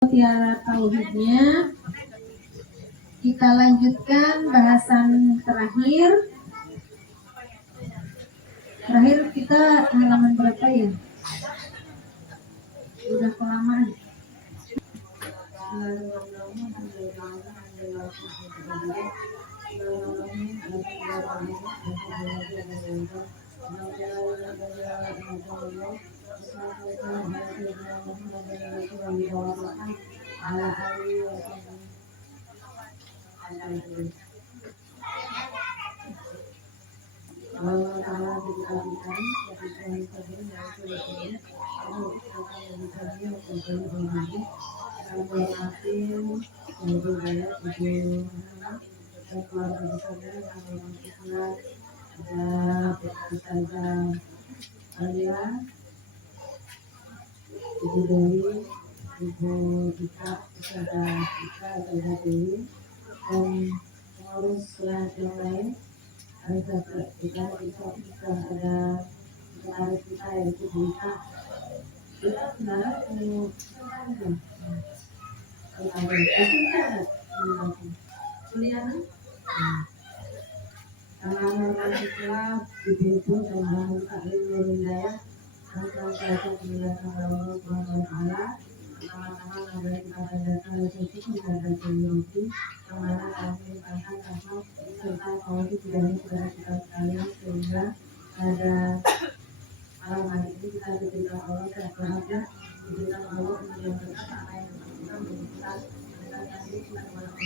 Mutiara tauhidnya. Kita lanjutkan bahasan terakhir. Terakhir kita halaman berapa ya? Udah kelamaan. Ibu Dewi, Ibu Dika, Ustazah Dika, Ustazah Dewi, dan pengurus yang lain. Ada kita ada sekretaris kita yaitu Dika. Kita sebenarnya kuliah anak-anak sekolah ibu-ibu dan bangun taklim wilayah akan saya penjelasan Allah Subhanahu wa taala. Pertama-tama mari kita bacakan resolusi menjaga teknologi yang mana kami akan kasih serta kami tidak kepada kita sekalian sehingga pada malam hari ini kita diberikan Allah dan berhasil diberikan Allah untuk yang berkata apa yang kita membutuhkan kita kasih kepada Allah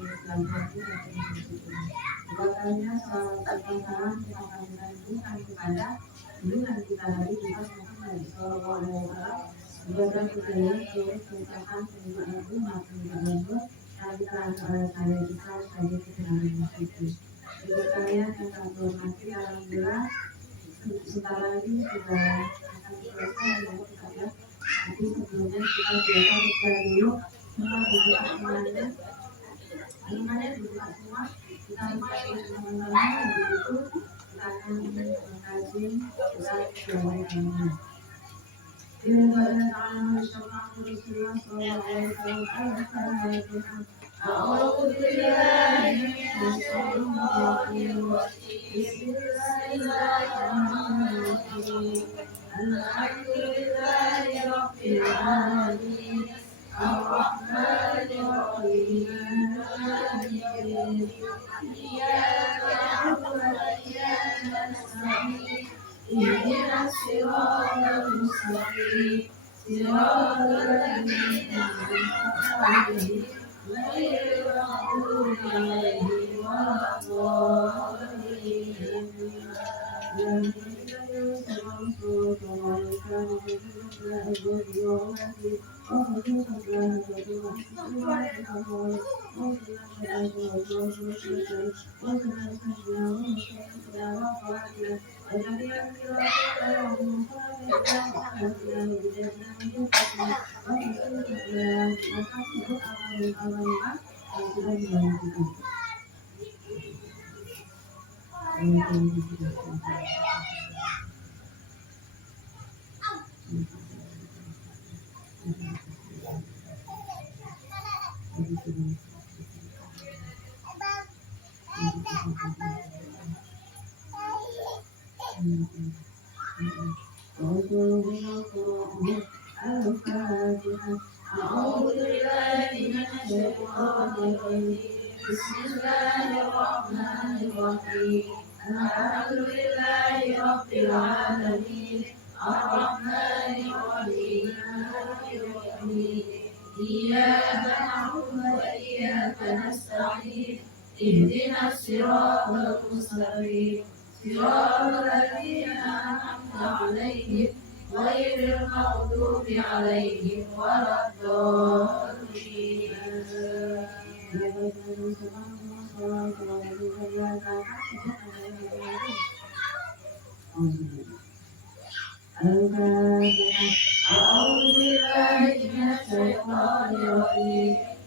dan hati dan buatannya selalu salam kita kasihkan bukan kepada dengan kita lagi kita Muhammad Sallallahu Alaihi Wasallam buatan budaya terus mengucapkan penyembahan umat penyembahan Allah dan kita oleh saya kita sebagai kebenaran itu. Untuk kalian yang kami hormati, alhamdulillah sebentar lagi sudah akan selesai ya kita. Tapi sebelumnya kita biasa buka dulu semua buka semuanya. Semuanya dibuka semua. Kita buka teman-teman begitu kita akan mengkaji besar jawaban ini. Ini pada tangan Rasulullah Sallallahu Alaihi Wasallam. A'udzu billahi minasyaitonir rajim. Bismillahirrahmanirrahim. Alhamdulillahi rabbil alamin. Ar-Rahmanir Rahim. Maliki yaumiddin. Iyyaka na'budu wa iyyaka nasta'in. Ihdinas siratal mustaqim. Siratal ladzina an'amta 'alaihim ghairil maghdubi 'alaihim waladdallin. Bismillahirrahmanirrahim. Alhamdulillahi rabbil alamin. Ar-Rahmanir Rahim. Maliki yaumiddin. Iyyaka na'budu wa iyyaka nasta'in. Ihdinas siratal mustaqim. Siratal ladzina an'amta 'alaihim ghairil maghdubi 'alaihim waladdallin.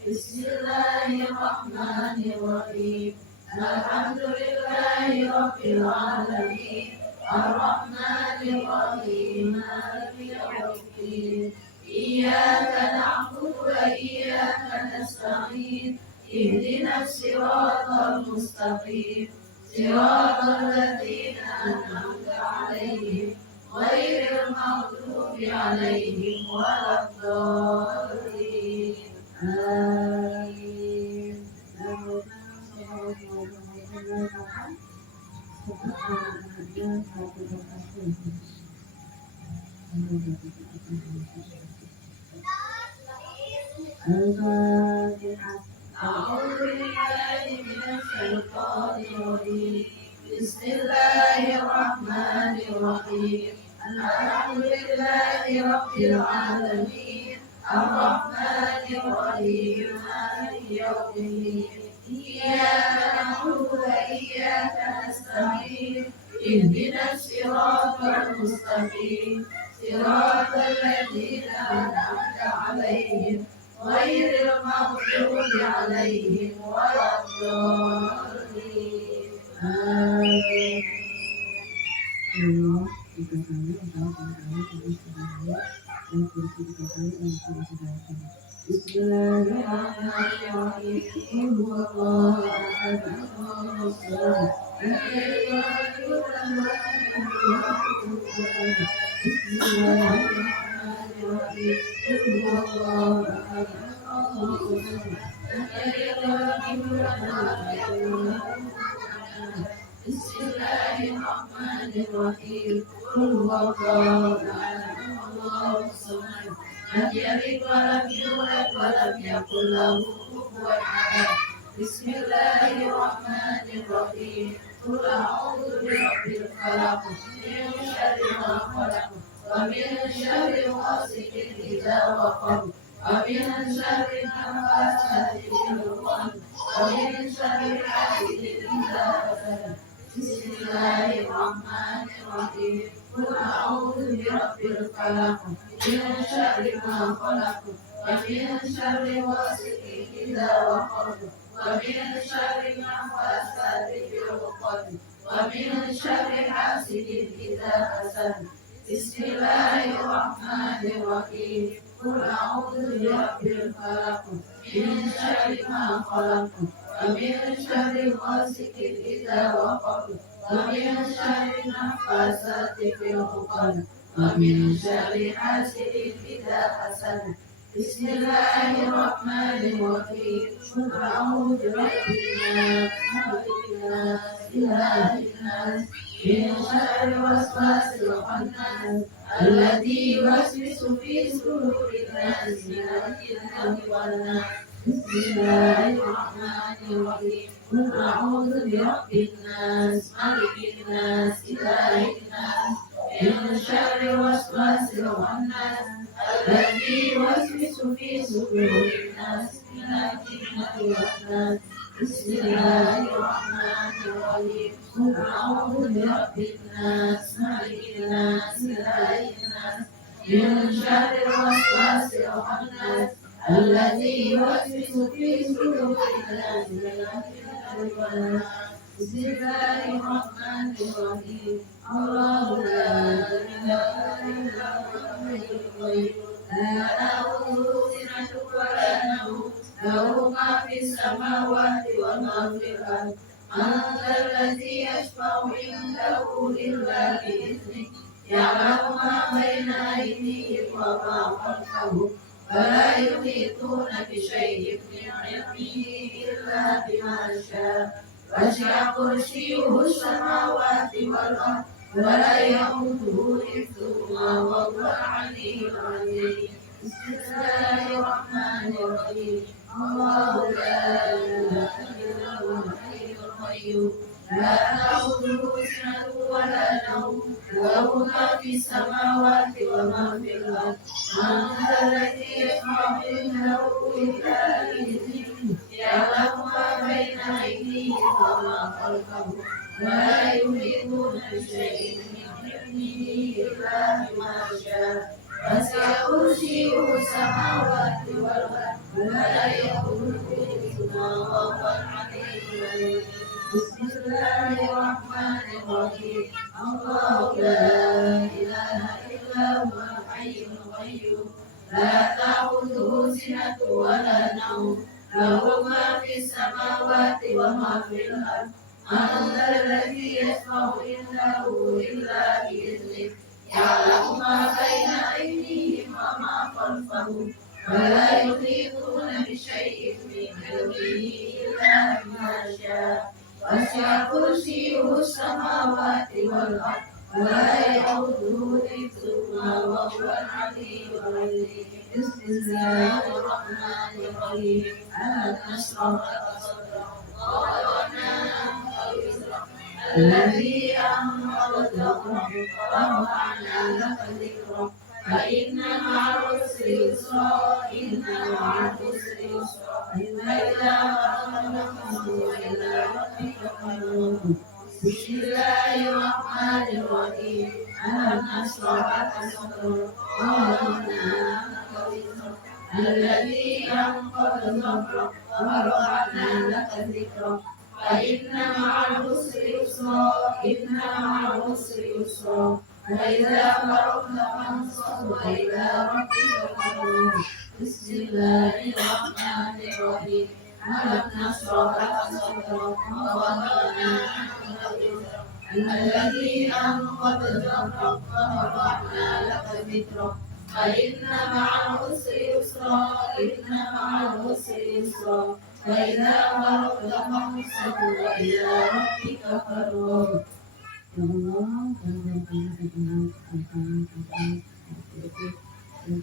Bismillahirrahmanirrahim. Alhamdulillahi rabbil alamin. Ar-Rahmanir Rahim. Maliki yaumiddin. إياك نعبد وإياك نستعين اهدنا الصراط المستقيم صراط الذين أنعمت عليهم غير المغضوب عليهم ولا الضالين آمين. الفاتحة. أعوذ بالله من الشيطان الرجيم بسم الله الرحمن الرحيم الحمد لله رب العالمين الرحمن الرحيم مالك يوم الدين إياك نعبد وإياك نستعين اهدنا الصراط المستقيم صراط الذين أنعمت عليهم غير المغضوب عليهم ولا الضالين آمين. بسم الله الرحمن الرحيم قل هو الله أحد الله الصمد لم يلد ولم يولد بسم الله الرحمن الرحيم قل هو الله أحد الله الصمد لم يلد ولم يولد بسم الله الرحمن الرحيم قل هو الله أحد الله الصمد لم يلد ولم يولد ولم يكن له كفوا أحد بسم الله الرحمن الرحيم قل أعوذ برب الفلق من شر ما خلق ومن شر غاسق إذا وقب ومن شر النفاثات في العقد ومن شر حاسد إذا حسد بسم الله الرحمن الرحيم قل أعوذ برب الفلق من شر ما خلق ومن شر غاسق إذا وقب ومن شر النفاثات في العقد ومن شر حاسد إذا حسد بسم الله الرحمن الرحيم قل أعوذ برب الفلق من شر ما خلق ومن شر غاسق إذا وقب ومن شر النفاثات في العقد ومن شر حاسد إذا حسد بسم الله الرحمن الرحيم قل أعوذ برب الناس ملك الناس إله الناس من شر الوسواس الخناس الذي يوسوس في صدور الناس من الجنة والناس بسم الله الرحمن الرحيم قل أعوذ برب الناس ملك الناس إله الناس من شر الوسواس الخناس الذي يوسوس في صدور الناس من الجنة والناس بسم الله الرحمن الرحيم قل أعوذ برب الناس ملك الناس إله الناس من شر الوسواس الخناس الذي يوسوس في صدور الناس من الجنة والناس بسم الله الرحمن الرحيم الله لا إله إلا هو الحي القيوم لا تأخذه سنة ولا نوم له ما في السماوات وما في الأرض من ذا الذي يشفع عنده إلا بإذنه يعلم ما بين أيديهم وما خلفهم ولا يحيطون بشيء من علمه إلا بما شاء وسع كرسيه السماوات والأرض ولا يئوده حفظهما وهو العلي العظيم بسم الله الرحمن الرحيم الله لا إله إلا هو الحي القيوم لا تأخذه سنة ولا نوم له ما في السماوات وما في الأرض من ذا الذي يشفع عنده إلا بإذنه يعلم ما بين أيديهم وما خلفهم ولا يحيطون بشيء من علمه إلا بما شاء وسع كرسيه السماوات والأرض ولا يئوده حفظهما وهو العلي العظيم بسم الله الرحمن الرحيم الله لا إله إلا هو الحي القيوم لا ولا نوم له ما في السماوات وما في الأرض من ذا الذي يشفع عنده إلا بإذنه يعلم ما بين أيديهم وما خلفهم ولا يحيطون بشيء من علمه إلا بما شاء وسع كرسيه السماوات والأرض ولا يئوده حفظهما وهو العلي العظيم بسم الله الرحمن الرحيم ألم نشرح لك صدرك ووضعنا عنك وزرك الذي أنقض ظهرك ورفعنا لك ذكرك فإن مع العسر يسرا إن مع العسر يسرا فإذا فرغت فانظر إلى ربك فارغب بسم الله الرحمن الرحيم ألم نشرح لك صدرك ووضعنا عنك وزرك الذي أنقض ظهرك ورفعنا لك ذكرك فإن مع العسر يسرا إن مع العسر يسرا فإذا فرغت فانصب وإلى ربك فارغب بسم الله الرحمن الرحيم ألم نشرح لك صدرك ووضعنا عنك وزرك الذي أنقض ظهرك ورفعنا لك ذكرك فإن مع العسر يسرا إن مع العسر يسرا فإذا فرغت فانصب وإلى ربك فارغب. Ya Allah, jangan banyak dengan kata-kata itu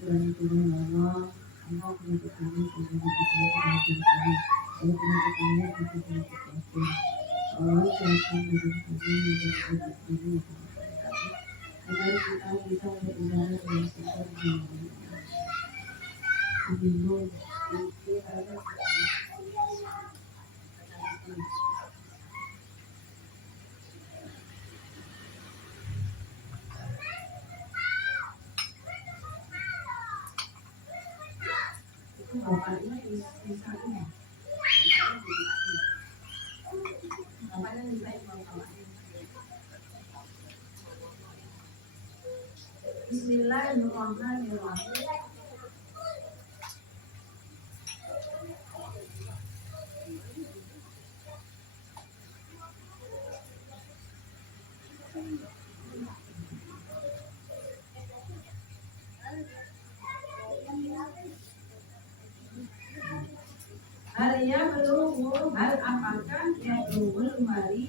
dan Tuhan ya Allah, Engkau penyebut kami, penyebut kami, penyebut kami, penyebut kami, penyebut kami. Allah siapkan hidup kami, hidup kami, agar kita bisa berbicara dengan sesuatu yang bingung, itu ada. Bapaknya bisa ini. Bapaknya bisa bapaknya. Bismillahirrahmanirrahim. Hal apakah yang belum kembali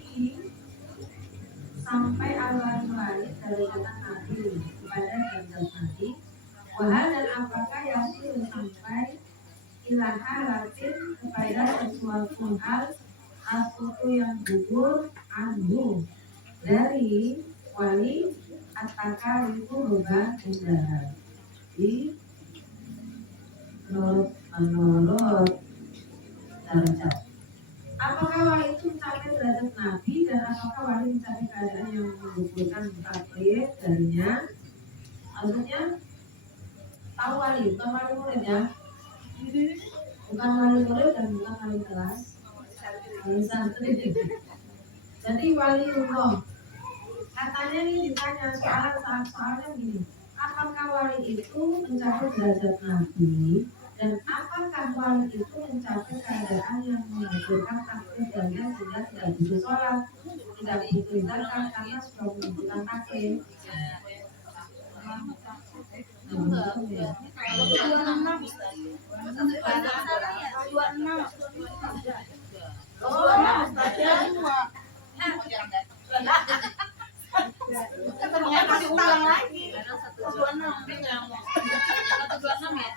sampai awal kembali dari kata Nabi kepada jam Nabi. Wahal dan apakah yang belum sampai ilaha latin kepada sesuatu hal sesuatu yang gugur anhu dari wali apakah itu beban undangan di menurut derajat. Apakah wali itu mencapai derajat Nabi dan apakah wali mencapai keadaan yang menggugurkan takdir darinya? Maksudnya tahu wali, bukan wali murid ya, bukan wali murid dan bukan wali kelas, wali santri. Jadi wali umum. Katanya ini ditanya soalnya gini, apakah wali itu mencapai derajat Nabi? Dan apakah wali itu mencapai keadaan yang menggugurkan takdir darinya sehingga tidak bisa sholat, tidak bisa zakat karena sudah menggugurkan takdir? Ternyata diulang lagi. 26 ya.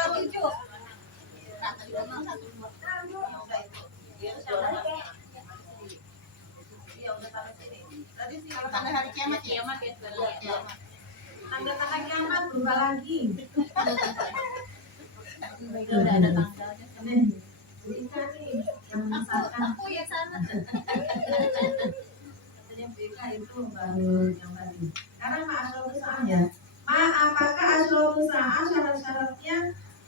27. Tanda hari kiamat ya. Tanda kiamat berubah lagi. Udah ada tanggalnya. Jika nih yang misalkan Aku ya sana. katanya BK itu baru yang tadi. Sekarang asal usahanya. Apakah asal usaha syarat-syaratnya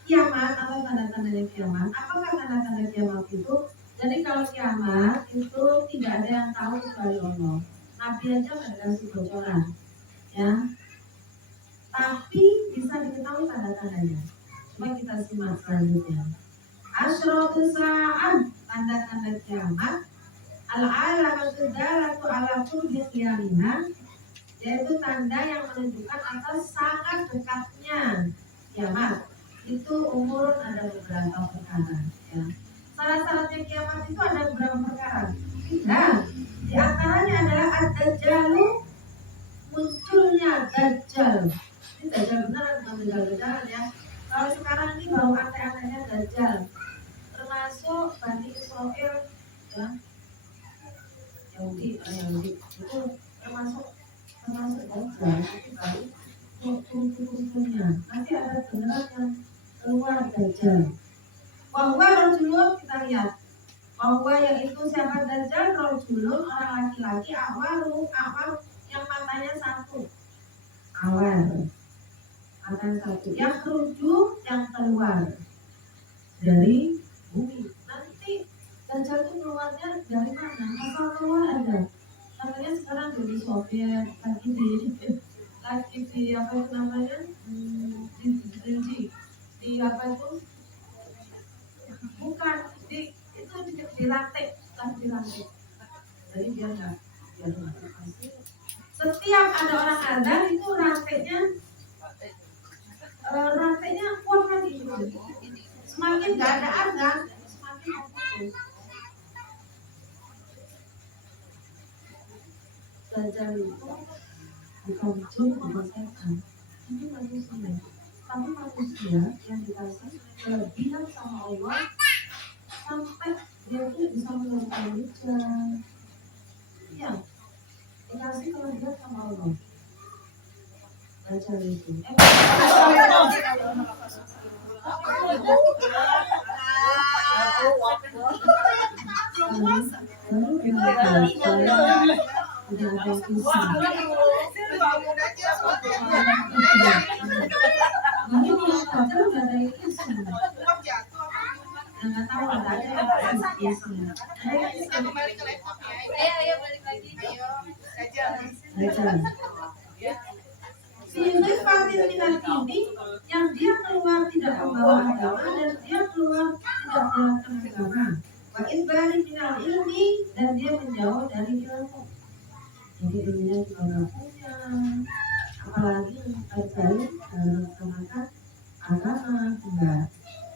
kiamat atau tanda-tandanya kiamat? Apakah tanda-tanda kiamat itu? Jadi kalau kiamat itu tidak ada yang tahu kecuali Allah. Nabi aja nggak dikasih bocoran, ya. tapi bisa diketahui tanda-tandanya. Coba kita simak selanjutnya. Asyratu sa'ah, tanda-tanda kiamat. Al-alamatu dalatu ala qurbi qiyamah, yaitu tanda yang menunjukkan atas sangat dekatnya kiamat. Itu umur ada beberapa perkara ya. Syarat-syaratnya kiamat itu ada beberapa perkara. Nah, di antaranya adalah ad-dajjalu, munculnya dajjal. Ini dajjal beneran, bukan dajjal-dajjalan ya. Kalau sekarang ini baru aneh-anehnya dajjal. Termasuk Bani Israel ya. Yahudi itu termasuk dajjal. Tapi baru turun-turunnya. Nanti ada beneran yang keluar dajjal. Bahwa rojulun, kita lihat bahwa yaitu siapa dajjal, rojulun orang laki-laki, awal yang matanya satu, awal matanya satu, yang keruju yang keluar dari bumi. Nanti dajjal itu keluarnya dari mana? Asal keluar ada. Katanya sekarang di Soviet lagi di apa itu namanya di apa itu bukan di itu di lantai, di lantai. Jadi dia nggak pasti. Setiap ada orang azan itu rantainya kuat lagi. Semakin nggak ada azan, semakin putus. Dajjal itu bukan jin, bukan setan, ini manusia. Tapi manusia yang dikasih kelebihan sama Allah sampai dia tuh bisa menurunkan hujan. Ya, dikasih kelebihan sama Allah. Dajjal itu. Udah ada kisah. Mungkin yang baca udah ada kisah. Nggak tahu ada kisahnya. Kembali ke laptop ya. Ayo balik lagi. Ayo. Dajjal. Si Fatin minal ini yang dia keluar tidak membawa agama dan dia keluar tidak melakukan agama. Wa idbari minal ilmi, dan dia menjauh dari ilmu. Jadi ilmunya juga nggak punya, apalagi terkait melaksanakan agama enggak.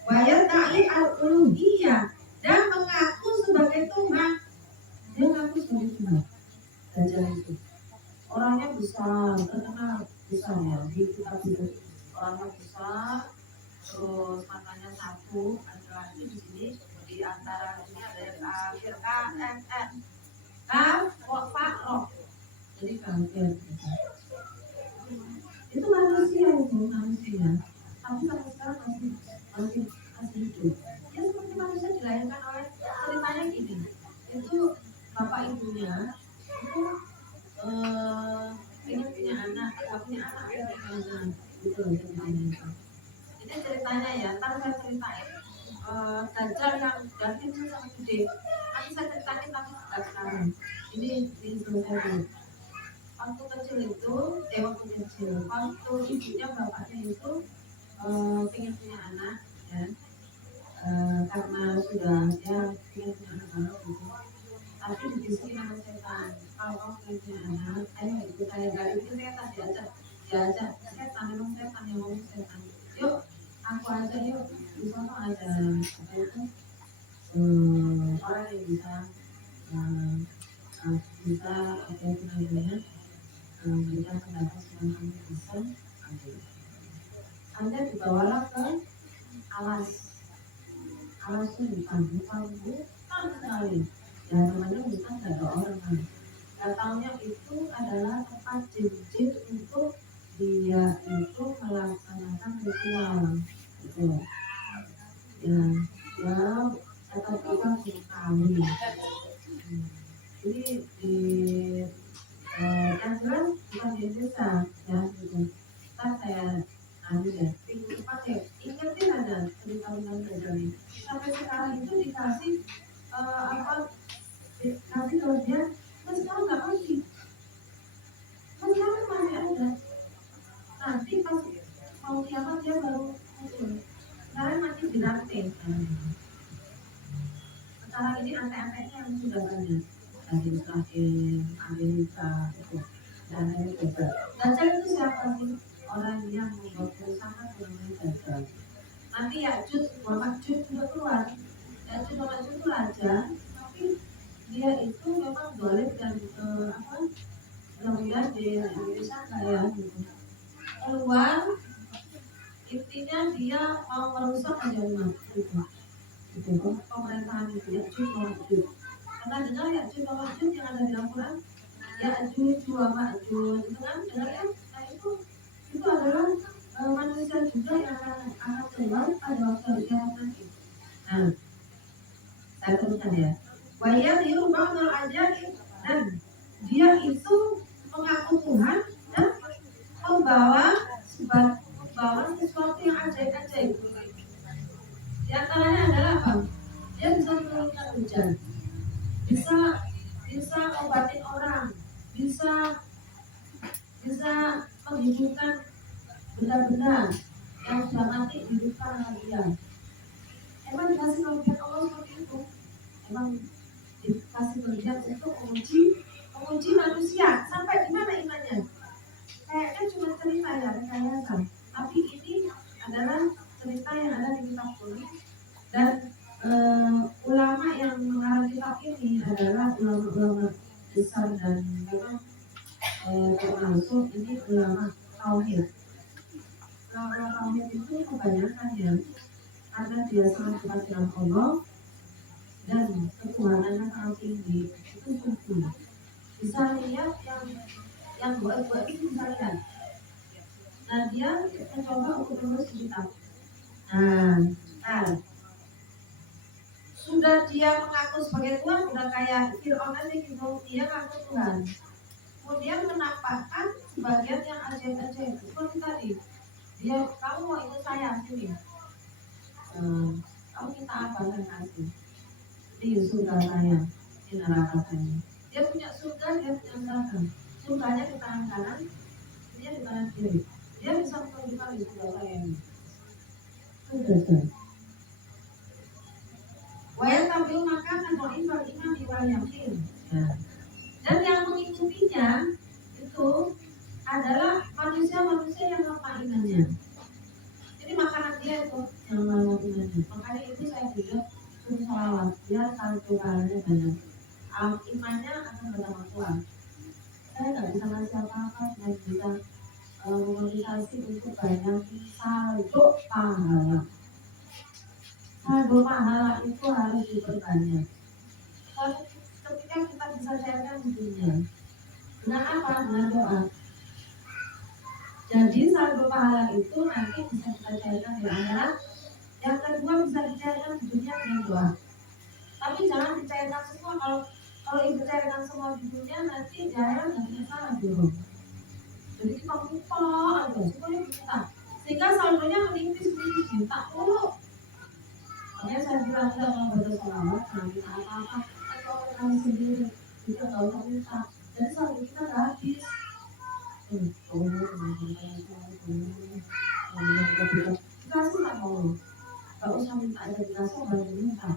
Wayat ta'li al-uluhiyah, dan mengaku sebagai Tuhan. Dia mengaku sebagai Tuhan. Dajjal itu orangnya besar, terkenal besar ya di kitab itu. Orangnya besar, terus matanya satu, ada di sini di antara ini ada akhir KNN. Roh. Jadi kafir. Itu manusia. Tapi sampai sekarang masih hidup. Ya seperti manusia dilahirkan oleh, ceritanya gini. Itu bapak ibunya itu ingin punya anak, nggak punya anak gitu ceritanya. Ini ceritanya ya, ntar saya ceritain Dajjal yang dari kecil sampai gede. Nanti saya ceritain tapi tidak sekarang. Ini selesai dulu. Waktu kecil itu, waktu ibunya bapaknya itu pengen punya anak ya, karena sudah ya pengen punya anak gitu. Tapi dibisikin sama setan, kalau kamu pengen punya anak, ayo ikut saya. Gak itu setan, diajak setan, memang setan yang ngomong setan. Yuk, aku aja yuk, di sana ada apa itu orang yang bisa apa itu namanya memberikan pendapat yang kamu bisa ambil. Anda dibawalah ke alas itu hutan sekali. Ya namanya hutan gak ada orang kan. Gak taunya itu adalah tempat jin-jin untuk dia itu melaksanakan ritual gitu. Ya kata kita kali. Ini di yang jelas bukan di Indonesia ya gitu. Ntar saya ya minggu depan ya ingetin aja cerita tentang Dajjal ini. Sampai sekarang itu dikasih dikasih kelebihan, terus sekarang nggak pergi. Terus sekarang masih ada. Nanti pas Sekarang ini antek-anteknya yang sudah banyak dari Israel, Amerika itu dan lain juga. Dajjal itu siapa sih? Orang yang membuat kerusakan dengan Dajjal. Nanti Ya'juj wa Ma'juj juga keluar. Ya'juj wa Ma'juj itu raja, tapi dia itu memang boleh dan kemudian di Indonesia kayak gitu. Keluar, intinya dia mau merusak aja umat gitu. Itu pemerintahan itu Ya'juj wa Ma'juj. Karena dengar Ya'juj wa Ma'juj yang ada di Al-Quran, Ya'juj wa Ma'juj itu kan dengar kan? Nah itu adalah manusia juga yang akan keluar pada waktu kiamat nanti. Nah, saya teruskan ya. Wayar yurbanul ajaib, dan dia itu mengaku Tuhan dan membawa sesuatu yang ajaib-ajaib. Di antaranya adalah apa? Dia bisa menurunkan hujan, bisa obatin orang, bisa menghidupkan benda-benda yang sudah mati dihidupkan oleh dia. Emang dikasih kelebihan Allah seperti itu. Emang dikasih kelebihan untuk menguji manusia sampai di mana imannya. Kayaknya cuma cerita ya, rekayasa. Tapi ini adalah cerita yang ada di kitab kuning dan ulama yang mengarang kitab ini adalah ulama-ulama besar dan memang termasuk ini ulama tauhid. Ulama tauhid itu kebanyakan ya karena dia sangat dekat dengan Allah dan ketuhanannya sangat tinggi, itu suci. Bisa lihat yang buat itu bisa lihat. Nah dia mencoba untuk menulis kitab. Nah, sudah dia mengaku sebagai Tuhan, sudah kayak Fir'aun aja gitu, dia mengaku Tuhan. Kemudian menampakkan sebagian yang ajaib-ajaib. Seperti tadi, dia kamu mau ikut saya sini. Kamu minta apa saya kasih? Di surga saya, di neraka saya. Dia punya surga, dia punya neraka. Surganya di tangan kanan, dia di tangan kiri. Dia bisa menunjukkan di surga saya ini. Sudah. Wayang tampil makan atau iman di wal yakin. Dan yang mengikutinya itu adalah manusia-manusia yang lemah imannya. Jadi makanan dia itu yang lemah imannya. Makanya itu saya juga suruh salawat. Dia satu pahalanya banyak. Imannya akan berdampak kuat. Saya nggak bisa ngasih apa-apa, cuma bisa memotivasi untuk banyak saldo pahala. Saldo pahala itu harus diperbanyak. Ketika kita bisa cairkan di dunia, dengan apa? Dengan doa. Jadi saldo pahala itu nanti bisa kita cairkan di akhirat. Yang kedua bisa dicairkan di dunia dengan doa. Tapi jangan dicairkan semua. Kalau dicairkan semua di dunia nanti di akhirat nggak bisa dulu. Jadi kita lupa aja, semuanya minta. Sehingga saldonya menipis minta mulu. Makanya saya bilang tidak mau berdoa nanti apa-apa atau orang sendiri kita nggak usah minta. Dan saldo kita nggak habis. Dikasih tak mau, nggak usah minta aja dikasih baru minta.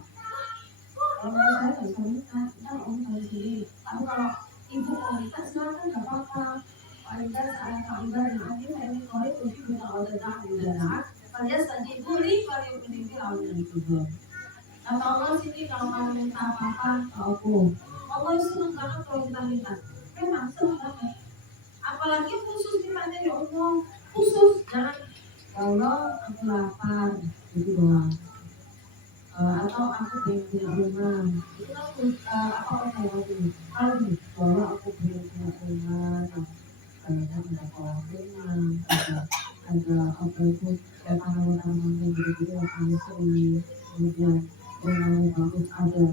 Kalau menurut saya nggak usah minta, kita orang sendiri. Tapi kalau ibu mau minta silakan nggak apa-apa. Palingan saya kabar dan nanti saya ini kalau itu bisa order dah. Kalian saja beli kalau ini lawan itu. Kata Allah sini kalau kamu minta apa-apa ke aku. Allah senang banget kalau kita minta. Memang senang banget. Apalagi khusus mintanya ya Allah, khusus jangan ya Allah aku lapar itu doang. Atau aku pengen punya rumah itu kan apa itu kalau nih kalau aku pengen punya rumah ada kolam renang ada apa itu kayak tanaman-tanaman yang gitu-gitu yang asri kemudian rumahnya bagus ada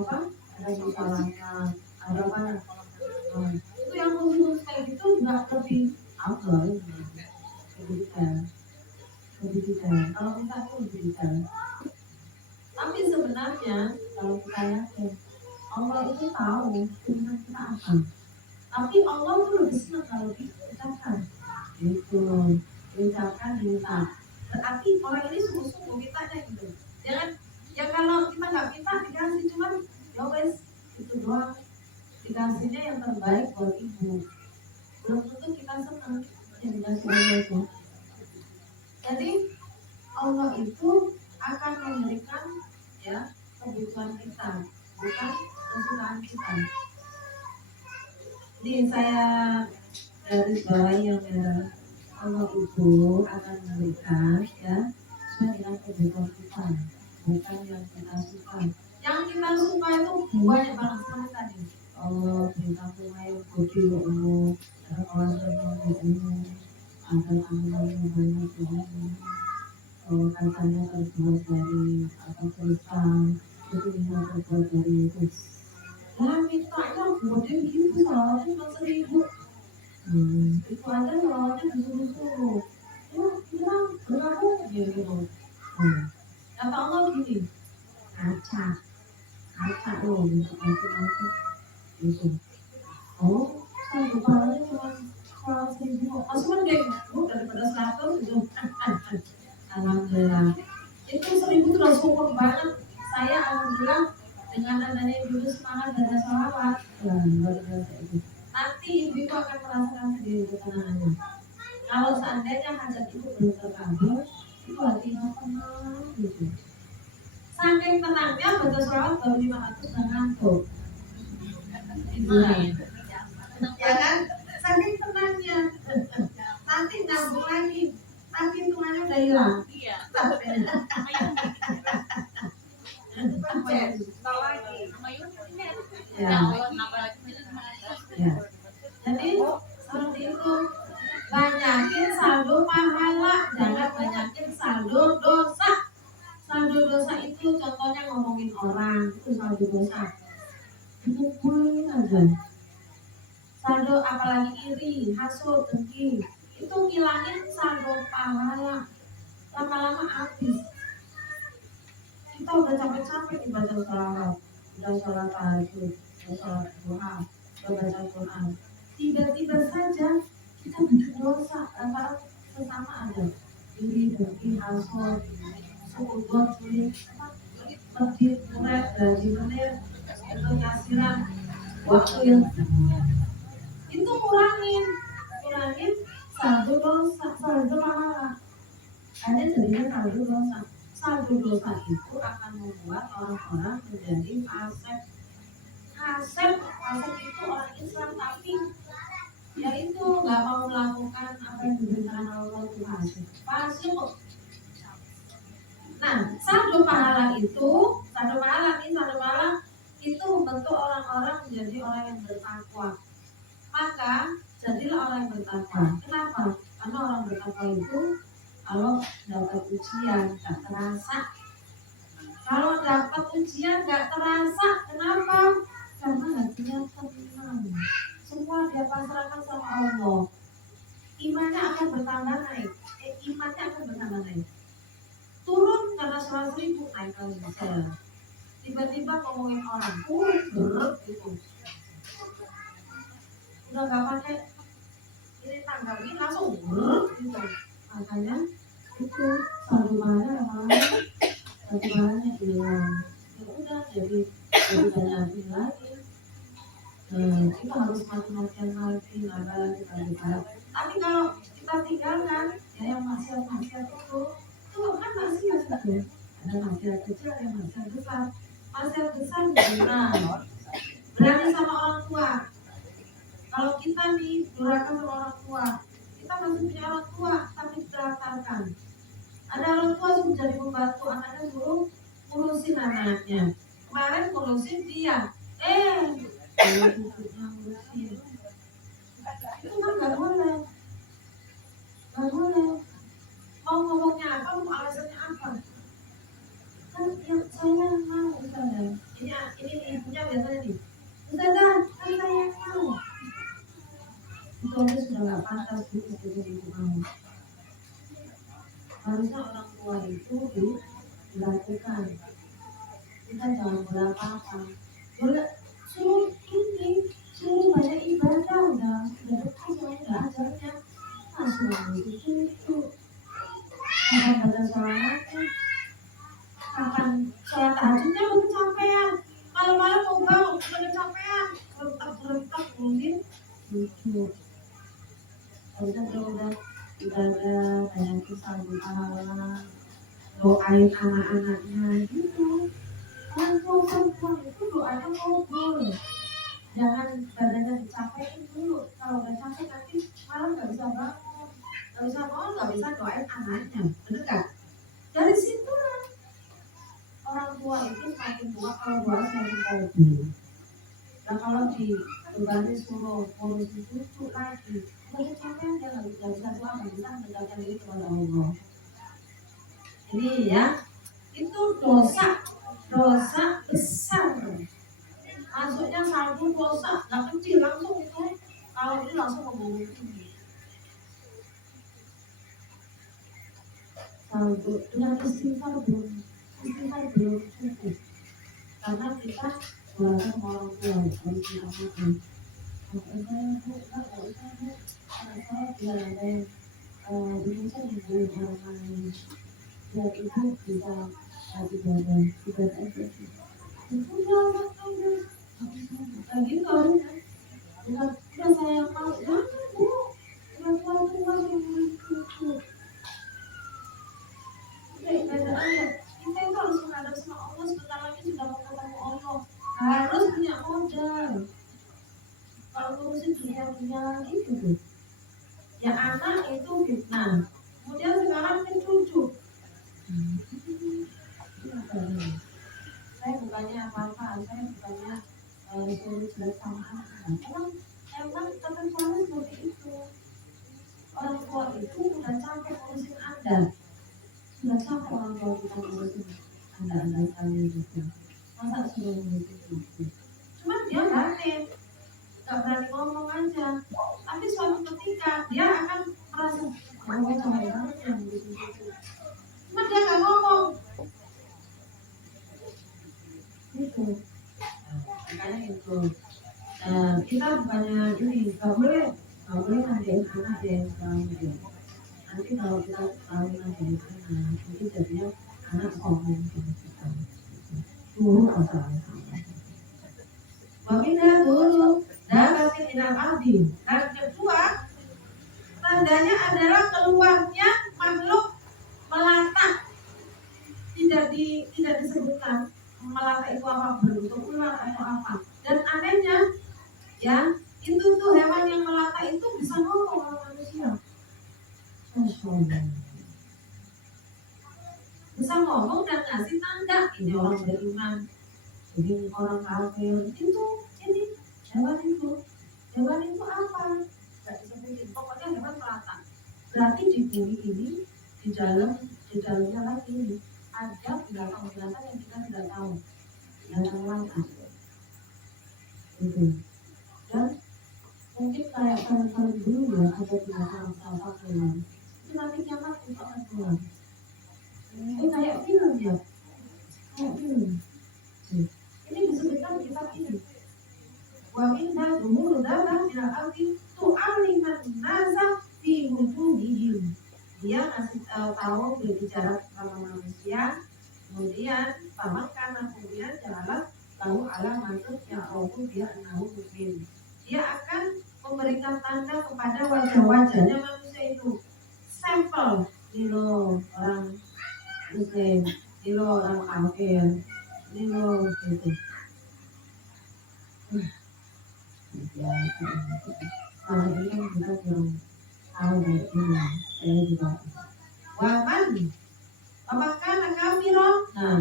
apa ada musolanya ada apa itu yang khusus kayak gitu nggak lebih apa lebih detail kalau kita itu lebih detail. Tapi sebenarnya kalau kita yakin Allah itu tahu keinginan kita apa. Tapi Allah tuh lebih senang kalau diucapkan. Itu diucapkan minta. berarti orang ini sungguh-sungguh mintanya gitu. Jangan ya kalau kita nggak minta dikasih cuman ya wes itu doang, dikasihnya yang terbaik buat ibu, belum tentu kita senang yang dikasih Allah itu. Jadi Allah itu akan memberikan ya kebutuhan kita, bukan kesukaan kita. Jadi saya garis bawahi yang merah, Allah itu akan memberikan ya sesuai dengan kebutuhan kita, bukan yang kita suka. Yang kita suka itu banyak banget sama tadi. Allah berikan rumah yang gede ya Allah, ada kawasan yang gede, ada tanggal yang banyak ya Allah, kacanya terbuat dari apa kristal, itu bisa terbuat dari itu. Nah mintanya gede gitu, salahnya cuma 1.000. Itu aja salahnya disuruh-suruh. Ya bilang berapa aja gitu. Kata Allah gini, kaca loh untuk masuk gitu. Oh, kan kepalanya cuma 100.000, masih mending daripada 100 gitu. Alhamdulillah. Itu 1.000 itu udah syukur banget. Saya alhamdulillah dengan adanya ibu semangat dan salawat. Luar biasa itu. Nanti ibu akan merasakan sendiri ketenangannya. Kalau seandainya hajat ibu belum terkabul, itu hatinya tenang gitu. Saking tenangnya baca salawat baru 500 dan ngantuk. Ya kan? Saking tenangnya. Nanti nyambung lagi. Tapi hitungannya udah hilang. Iya. Ya. Jadi seperti itu. Banyakin saldo pahala, jangan banyakin saldo dosa. Saldo dosa itu contohnya ngomongin orang, itu saldo dosa. Dipukulin aja. Saldo apalagi iri, hasut, dengki, itu ngilangin saldo pahala. Lama-lama habis. Kita udah capek-capek nih baca salawat, udah sholat tahajud, udah sholat duha, udah baca Quran. Tiba-tiba saja kita bikin dosa antara sesama ada. Iri, dengki, hasut, sekutu, sulit, medit, muret, gaji menir, itu nyasiran, waktu yang itu kurangin saldo dosa, saldo pahala. Ada jadinya saldo dosa. Saldo dosa itu akan membuat orang-orang menjadi fasik. Fasik itu orang Islam tapi ya itu nggak mau melakukan apa yang diberitakan Allah itu fasik. Fasik kok. Nah, saldo pahala itu membentuk orang-orang menjadi orang yang bertakwa. Maka jadilah orang yang bertakwa. Kenapa? Karena orang bertakwa itu kalau dapat ujian gak terasa. Kalau dapat ujian gak terasa, kenapa? Karena hatinya tenang. Semua dia pasrahkan sama Allah. Imannya akan bertambah naik. Turun karena 100.000 naik kali misalnya. Tiba-tiba ngomongin orang, berat gitu. Udah gak pakai ini tanggapin langsung berat gitu. Makanya itu saldo pahala lama-lama saldo pahalanya hilang. Ya udah jadi banyakin lagi. Kita harus mati-matian lagi apa kita lihat. Tapi kalau kita tinggalkan ya yang maksiat itu kan maksiat itu. Ada maksiat kecil, ada maksiat besar. Maksiat besar benar. Berani sama orang tua. Kalau kita nih durhaka sama orang tua, kita masih punya orang tua tapi ditelantarkan. Ada orang tua sudah jadi pembantu, anaknya suruh ngurusin anaknya. Kemarin ngurusin dia, ngurusin. Itu kan nggak boleh. Mau ngomongnya apa, mau alasannya apa? Kan yang saya mau misalnya, ini ibunya biasanya nih, Ustazah, kan saya mau. Itu aja sudah nggak pantas itu jadi ibu kamu. Harusnya orang tua itu dilakukan. Kita jangan berapa-apa. Suruh banyak ibadah udah betul udah ajarnya. Masuk itu. kapan baca sholatnya, kapan sholat tahajudnya udah kecapean, malam-malam mau bangun udah kecapean, rentak mungkin lucu. Udah ada banyak kesal pahala, doain anak-anaknya gitu. Orang tua perempuan itu doanya ngobrol, jangan badannya dicapekin dulu. Kalau udah capek nanti malam nggak bisa bangun, nggak bisa doain anaknya, bener kan? Dari situ orang tua itu semakin tua kalau doa semakin kopi. Nah kalau dibantu suruh ngurusin cucu lagi, udah capek dia nggak bisa doa, nggak bisa mendekatkan diri kepada Allah. Ini ya, itu dosa besar. Masuknya satu dosa, nggak kecil langsung itu. Kalau ini langsung membunuh ini. Satu dengan istighfar belum cukup. Karena kita belajar orang tua harus diamalkan. Kalau saya biar ada yang bisa menjadi orang lain, biar itu bisa ibadah aja. Itu jangan kayak gitu harusnya. Bukan saya yang mau, jangan bu. Orang tua itu masih cukup. Ibadah aja. Kita itu harus menghadap sama Allah, sebentar lagi sudah mau ketemu Allah. Harus punya modal. Kalau ngurusin dunia lagi gitu. Ya anak itu fitnah. Kemudian sekarang ini cucu. Saya bukannya apa-apa, saya bukannya suruh jelek sama anak. Emang ketentuannya seperti itu. Orang tua itu udah capek ngurusin Anda. Sudah capek orang tua kita ngurusin Anda sekali gitu. Masa suruh ngurusin itu? Cuman dia nggak berani ngomong aja. Tapi suatu ketika dia akan merasa bahwa capek banget yang ngurusin itu. Cuman dia nggak ngomong. Itu. Makanya itu. Kita bukannya ini nggak boleh nantikan anak yang sekarang itu. Nanti kalau kita tahu nantikan anak, nanti jadinya anak sombong sama kita. Dulu asalnya sama. Wabinda dulu dapat minal abdi. Dan kedua, tandanya adalah keluarnya makhluk melata. Tidak disebutkan melata itu apa, berbentuk ular atau apa. Dan anehnya ya, itu tuh hewan yang melata itu bisa ngomong sama manusia. Bisa ngomong dan ngasih tanda ini orang beriman, ini orang kafir. Itu ini hewan itu apa? Gak disebutin. Pokoknya hewan melata. Berarti di bumi ini di dalamnya lagi ini ada binatang-binatang yang kita tidak tahu, binatang langka. Itu. Dan mungkin kayak tahun-tahun dulu ya ada binatang raksasa keluar. Itu nanti kiamat itu akan keluar. Kayak film ya, kayak film. Ini disebutkan di kitab ini. Wa minha umur dalam bila arti tu'aliman nasa fi wujudihim. Dia kasih tahu berbicara sama manusia. Kemudian kemudian jalan tahu alam masuk yang Allah dia nahu mungkin. Dia akan memberikan tanda kepada wajah-wajahnya manusia itu. Sampel ini loh orang Muslim, ini loh orang kafir, ini loh gitu. Ya, kalau ini kan kita belum tahu dari ini, saya juga. Waman, apakah kafiron? Nah,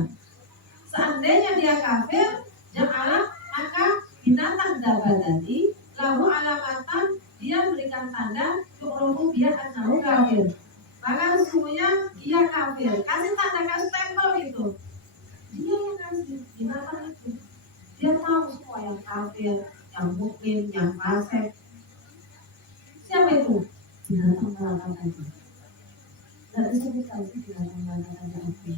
seandainya dia kafir, ja'ala maka binatang dapat tadi lalu alamatan dia berikan tanda untuk dia anahu kafir. Maka sesungguhnya dia kafir. Kasih tanda, kasih stempel itu. Dia yang kasih binatang itu. Dia tahu semua yang kafir, yang mukmin, yang fasik. Siapa itu? Binatang melata tadi. Tidak disebutkan sih binatang melata tadi.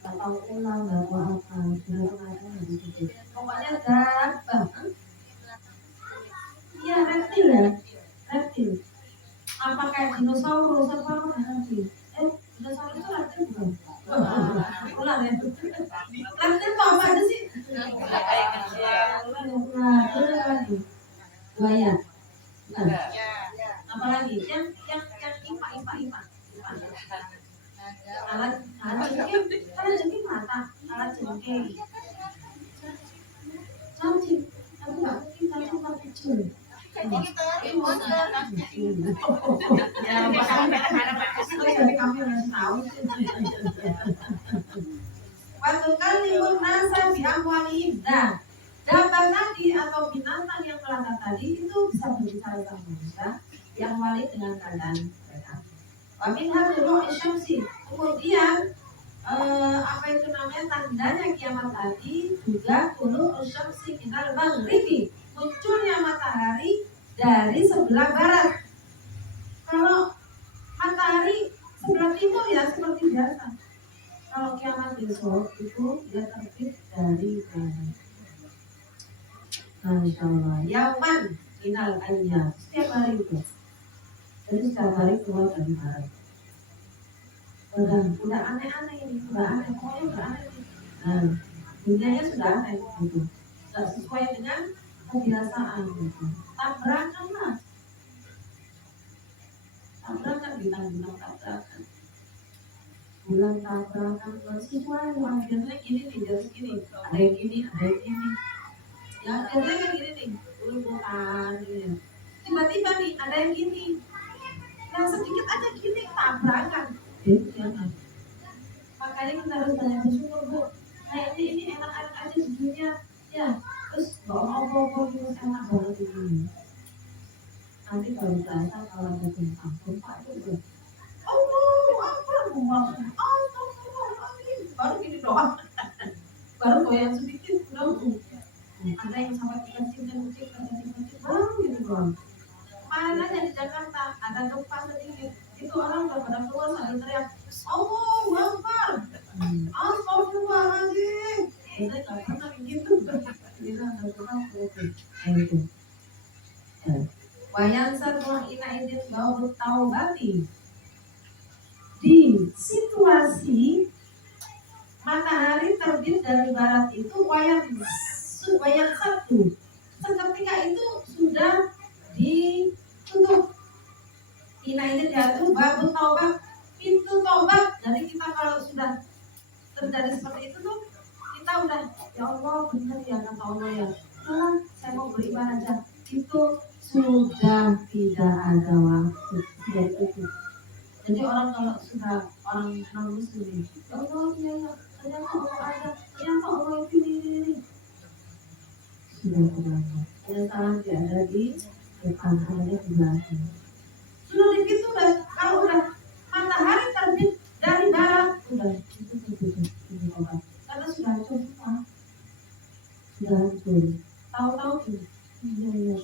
Gak tahu ulang, gak tahu apa. Binatang melata nggak disebut. Pokoknya dabah. Iya reptil ya, reptil. Apa kayak dinosaurus apa nanti? kalajengking mata, kalajengking cacing, tapi nggak mungkin cacing tapi cul. Ya, tapi kami harus tahu. Waktu kali nasa di amwalihim. Nah, dapat tadi atau binatang yang melata tadi itu bisa berbicara sama manusia yang wali dengan keadaan mereka. Waminha dulu isyamsi. Kemudian apa itu namanya tandanya kiamat tadi juga dulu isyamsi minal maghribi, munculnya matahari dari sebelah barat. Kalau matahari sebelah timur ya seperti biasa. Kalau kiamat besok itu dia terbit dari barat. Masya Allah. Yaman minal ayyam, setiap hari itu. Jadi setiap hari keluar dari barat. Udah aneh-aneh ini, udah aneh, pokoknya udah aneh ini. Nah, dunianya sudah aneh gitu. Gak sesuai dengan kebiasaan gitu. Tabrakan lah. Tabrakan bintang-bintang tabrakan. Bulan tabrakan, sesuai dengan biasanya gini nih, jadi gini. Ada yang gini, ada yang gini. Ya biasanya kan gini nih, urutan gitu. Tiba-tiba nih ada yang gini. Yang sedikit aja gini tabrakan. Jangan. Makanya kita harus banyak bersyukur Bu. Nah ini enak-enak aja di dunia. Ya, terus bawa opo-opo itu enak banget ini. Nanti baru berasa kalau ada gempa itu baru gini doang. Baru goyang sedikit udah. Ada yang sampai kecil baru gitu doang. Kemarin aja di Jakarta ada gempa sedikit. Itu orang udah pada keluar sambil teriak, Allahu Akbar, Astagfirullahaladzim. Kita nggak pernah begitu. Kita nggak pernah begitu. Wayan sarwa ina idin bau taubati. Di situasi matahari terbit dari barat itu wayan satu. Seketika itu sudah ditutup. Ina ini jatuh babu taubat, pintu taubat. Jadi kita kalau sudah terjadi seperti itu tuh kita udah ya Allah benar ya kata Allah ya. Udah saya mau beribadah aja. Itu sudah tidak ada waktu, sudah itu. Jadi orang kalau sudah orang non muslim, ya Allah ya ternyata Allah ada, ternyata Allah ini. Sudah tidak ada. Penyesalan tidak ada di depan, hanya di belakang. Sudah begitu udah kalau udah matahari terbit dari barat udah itu tutup karena sudah hancur semua, sudah hancur. Tahu-tahu tuh ini ya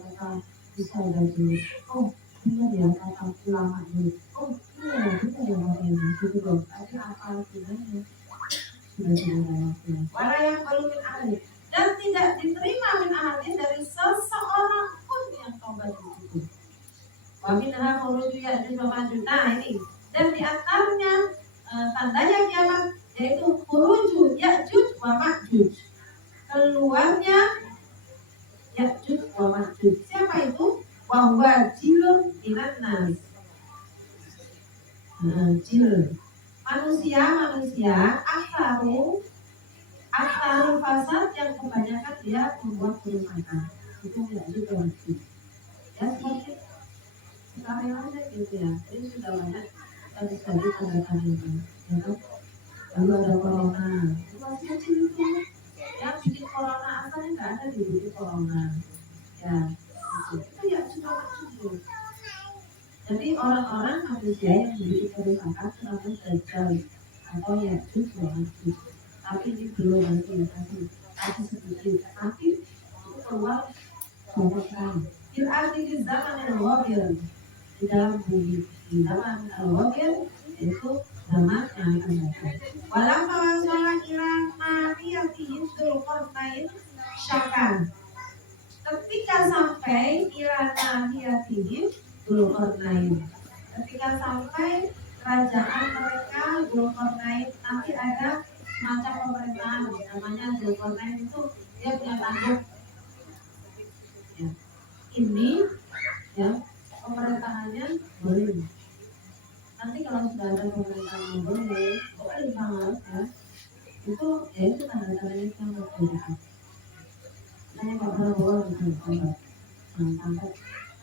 kata bisa dari oh benar ya kata ulama dulu oh iya kita ya ini gitu dong tapi apa artinya sudah tidak ada waktu. Wala yang belum min ahli dan tidak diterima min ahli dari seseorang pun yang taubat itu. Waminha khuruju Ya'juj wa Ma'juj. Nah ini dan di antaranya tandanya kiamat yaitu khuruju Ya'juj wa Ma'juj, keluarnya Ya'juj wa Ma'juj. Siapa itu? Wa huwa jilun minan nas. Jil manusia aksaru fasad yang kebanyakan dia membuat kerusakan. Itu Ya'juj wa Ma'juj. Ya seperti sekarang aja gitu ya, ini sudah banyak terjadi tanda-tanda ya kan? Lalu ada corona, masih kecil itu yang bikin corona asalnya nggak ada di corona, ya itu ya sudah masuk. Jadi orang-orang manusia yang memiliki kerusakan namanya dajjal atau ya juga masih, tapi ini belum masih sedikit, tapi itu keluar banyak sekali. Berarti di zaman yang wabil di dalam bumi di zaman al-wabil itu zaman yang akan datang. Walau kawasan Iran niyatihim Dzulqarnain syakar. Ketika sampai Iran niyatihim Dzulqarnain, ketika sampai kerajaan mereka Dzulqarnain, nanti ada semacam pemerintahan namanya Dzulqarnain itu dia punya tanduk. Ya. Ini ya pemerintahannya boleh. Nanti kalau sudah ada pemerintah yang boleh banget ya, itu ya itu tanda-tandanya yang berbeda. Saya nggak pernah bawa gitu sampai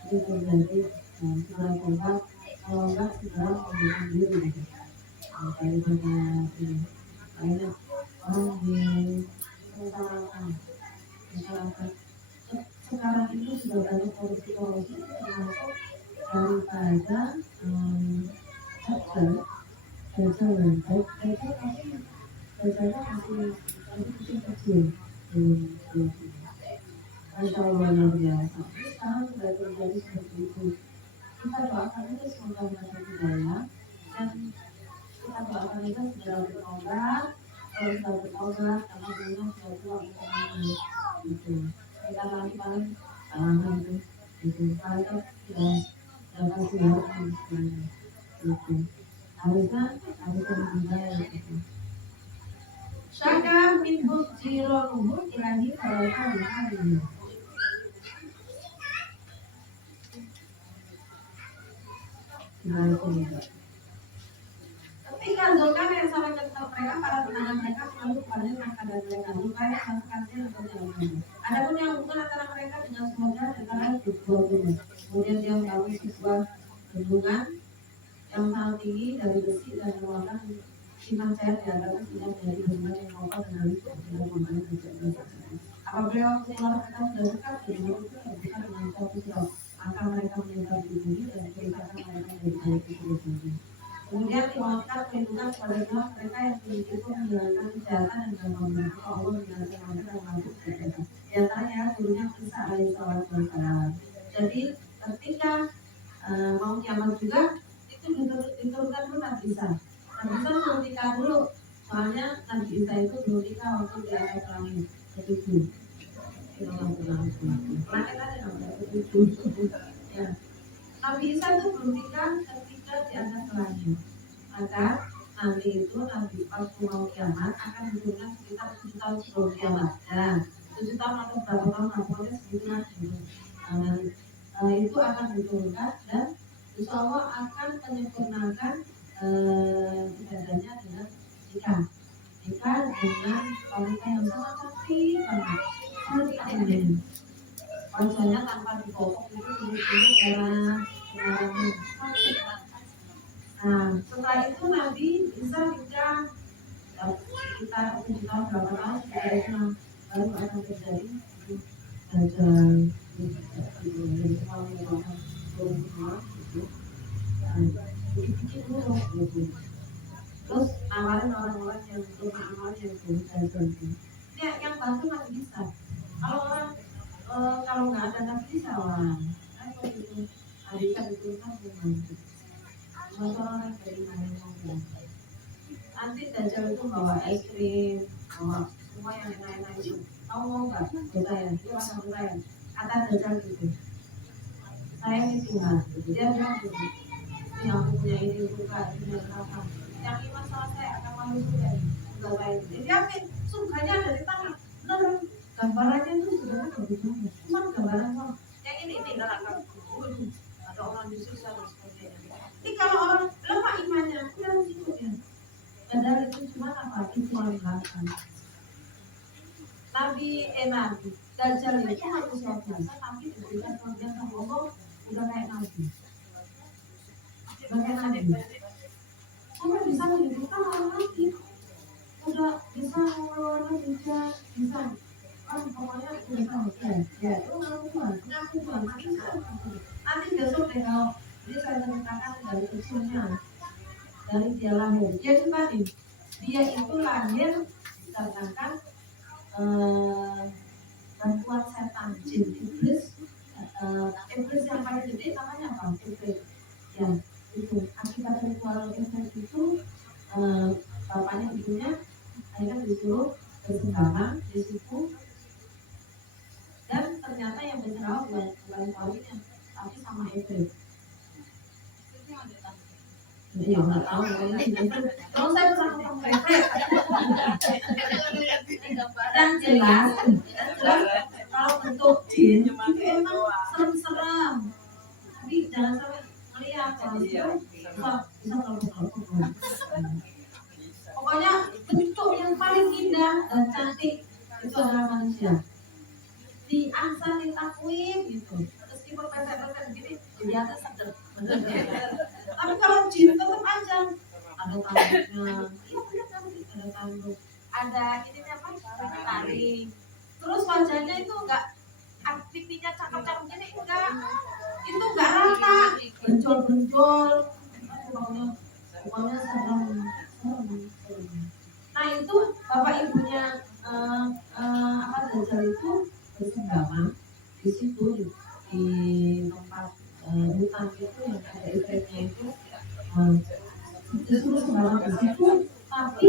itu terjadi segala tempat, kalau enggak segera mengundurkan diri gitu. Daripada ini banyak orang di masyarakat sekarang itu sudah banyak korupsi termasuk daripada Jajar Jajarnya masih kecil belum Masya Allah luar biasa. Sekarang sudah terjadi seperti itu. Kita doakan itu semoga mereka hidayah dan kita doakan itu segera bertobat. Kalau sudah bertobat, karena dunia sudah tua itu. Kita nanti paling kalangan itu. Kalau itu sudah kasih harapan sebenarnya. Itu harusnya hidayah itu. Syaka min jironuhu ilahi faraukan hari. Ketika Zulkan yang sama ketika mereka para tenaga mereka selalu kepada maka dan mereka Zulkan yang kasih untuk jalan. Adapun yang bukan antara mereka dengan semuanya antara dua gunung. Kemudian dia membangun sebuah bendungan yang sangat tinggi dari besi dan merupakan sinar cair di atasnya sudah menjadi bendungan yang kokoh dan halus dengan membangun kejadian. Apabila waktu mereka sudah dekat dengan itu dekat dengan suatu silau. Maka mereka menyebar di bumi dan ceritakan mereka dari ayat itu di bumi. Kemudian dimohonkan perlindungan kepada Tuhan mereka yang memiliki menjalankan kejahatan dan membangun Allah menjalankan mereka dan masuk ke dalam. Di antaranya gurunya Isa alaihissalam. Jadi ketika mau kiamat juga itu diturunkan dulu Nabi Isa. Nabi Isa belum nikah dulu, soalnya Nabi Isa itu belum nikah waktu di atas langit ketujuh. Planet ada nomor ketujuh. Ya. Nabi Isa itu belum nikah ketika di atas langit. Maka nanti itu Nabi waktu mau kiamat akan diturunkan sekitar 7 tahun sebelum kiamat. Nah, 7 tahun atau berapa tahun pokoknya segitulah gitu. Itu akan diturunkan dan Insya Allah akan menyempurnakan ibadahnya dengan nikah dengan wanita yang sangat cantik banget. Ini wajahnya tanpa dipotong itu dulu era nah setelah itu Nabi bisa nikah sekitar 7 tahun berapa tahun setelah itu baru akan terjadi dajjal jadi semua menyebabkan turun semua gitu dikit dulu gitu terus nawarin orang-orang yang untuk amal yang belum dajjal itu ya yang bantu Nabi bisa kalau orang kalau nggak ada Nabi bisa orang apa itu Nabi bisa diturunkan membantu orang dari mana mau nanti dajjal itu bawa es krim bawa semua yang enak-enak itu kamu mau nggak bertanya itu rasa bertanya kata dajjal gitu saya ini Tuhan dia bilang gitu ini aku punya ini suka ini apa yang ini masalah saya akan malu suka enggak baik jadi yakin surganya ada di tangan benar gambarannya itu sebenarnya begitu cuma gambaran kok yang ini adalah ada orang disusah dan sebagainya ini kalau orang lemah imannya kurang sikutnya padahal itu cuma apa itu yang belakang Nabi Dajjal itu manusia biasa tapi diberikan kemudian sama Allah udah kayak Nabi udah bisa menunjukkan orang Nabi udah bisa mengeluarkan bisa kan pokoknya udah tahu ya itu ngaku Tuhan nanti besok deh kalau dia saya ceritakan dari kecilnya dari dia lahir dia itu tadi dia itu lahir dikarenakan bantuan setan jin iblis yang paling gede namanya apa iblis ya itu akibat ritual iblis itu bapaknya ibunya akhirnya disuruh bersembahyang di situ dan ternyata yang bercerai bukan suaminya tapi sama iblis. Iya nggak tahu kalau saya pernah ngomong yang jelas kalau bentuk jin itu emang serem-serem tapi jangan sampai melihat kalau itu bisa kalau Pokoknya bentuk yang paling indah dan cantik itu adalah manusia. Diangsal ditakwim gitu. Terus diperpesek-pesek begini, di atas sedep. Tapi kalau jin tetap aja ada tanduknya. Iya benar kan? Ada tanduk. Ada ini apa? Tarik. Terus wajahnya itu enggak aktivitasnya cakep-cakep gini enggak. Itu enggak rata, bencol-bencol. Pokoknya serem. Nah itu bapak ibunya Dajjal itu bersenggama di situ di tempat hutan itu yang ada efeknya itu disuruh senggama di situ, tapi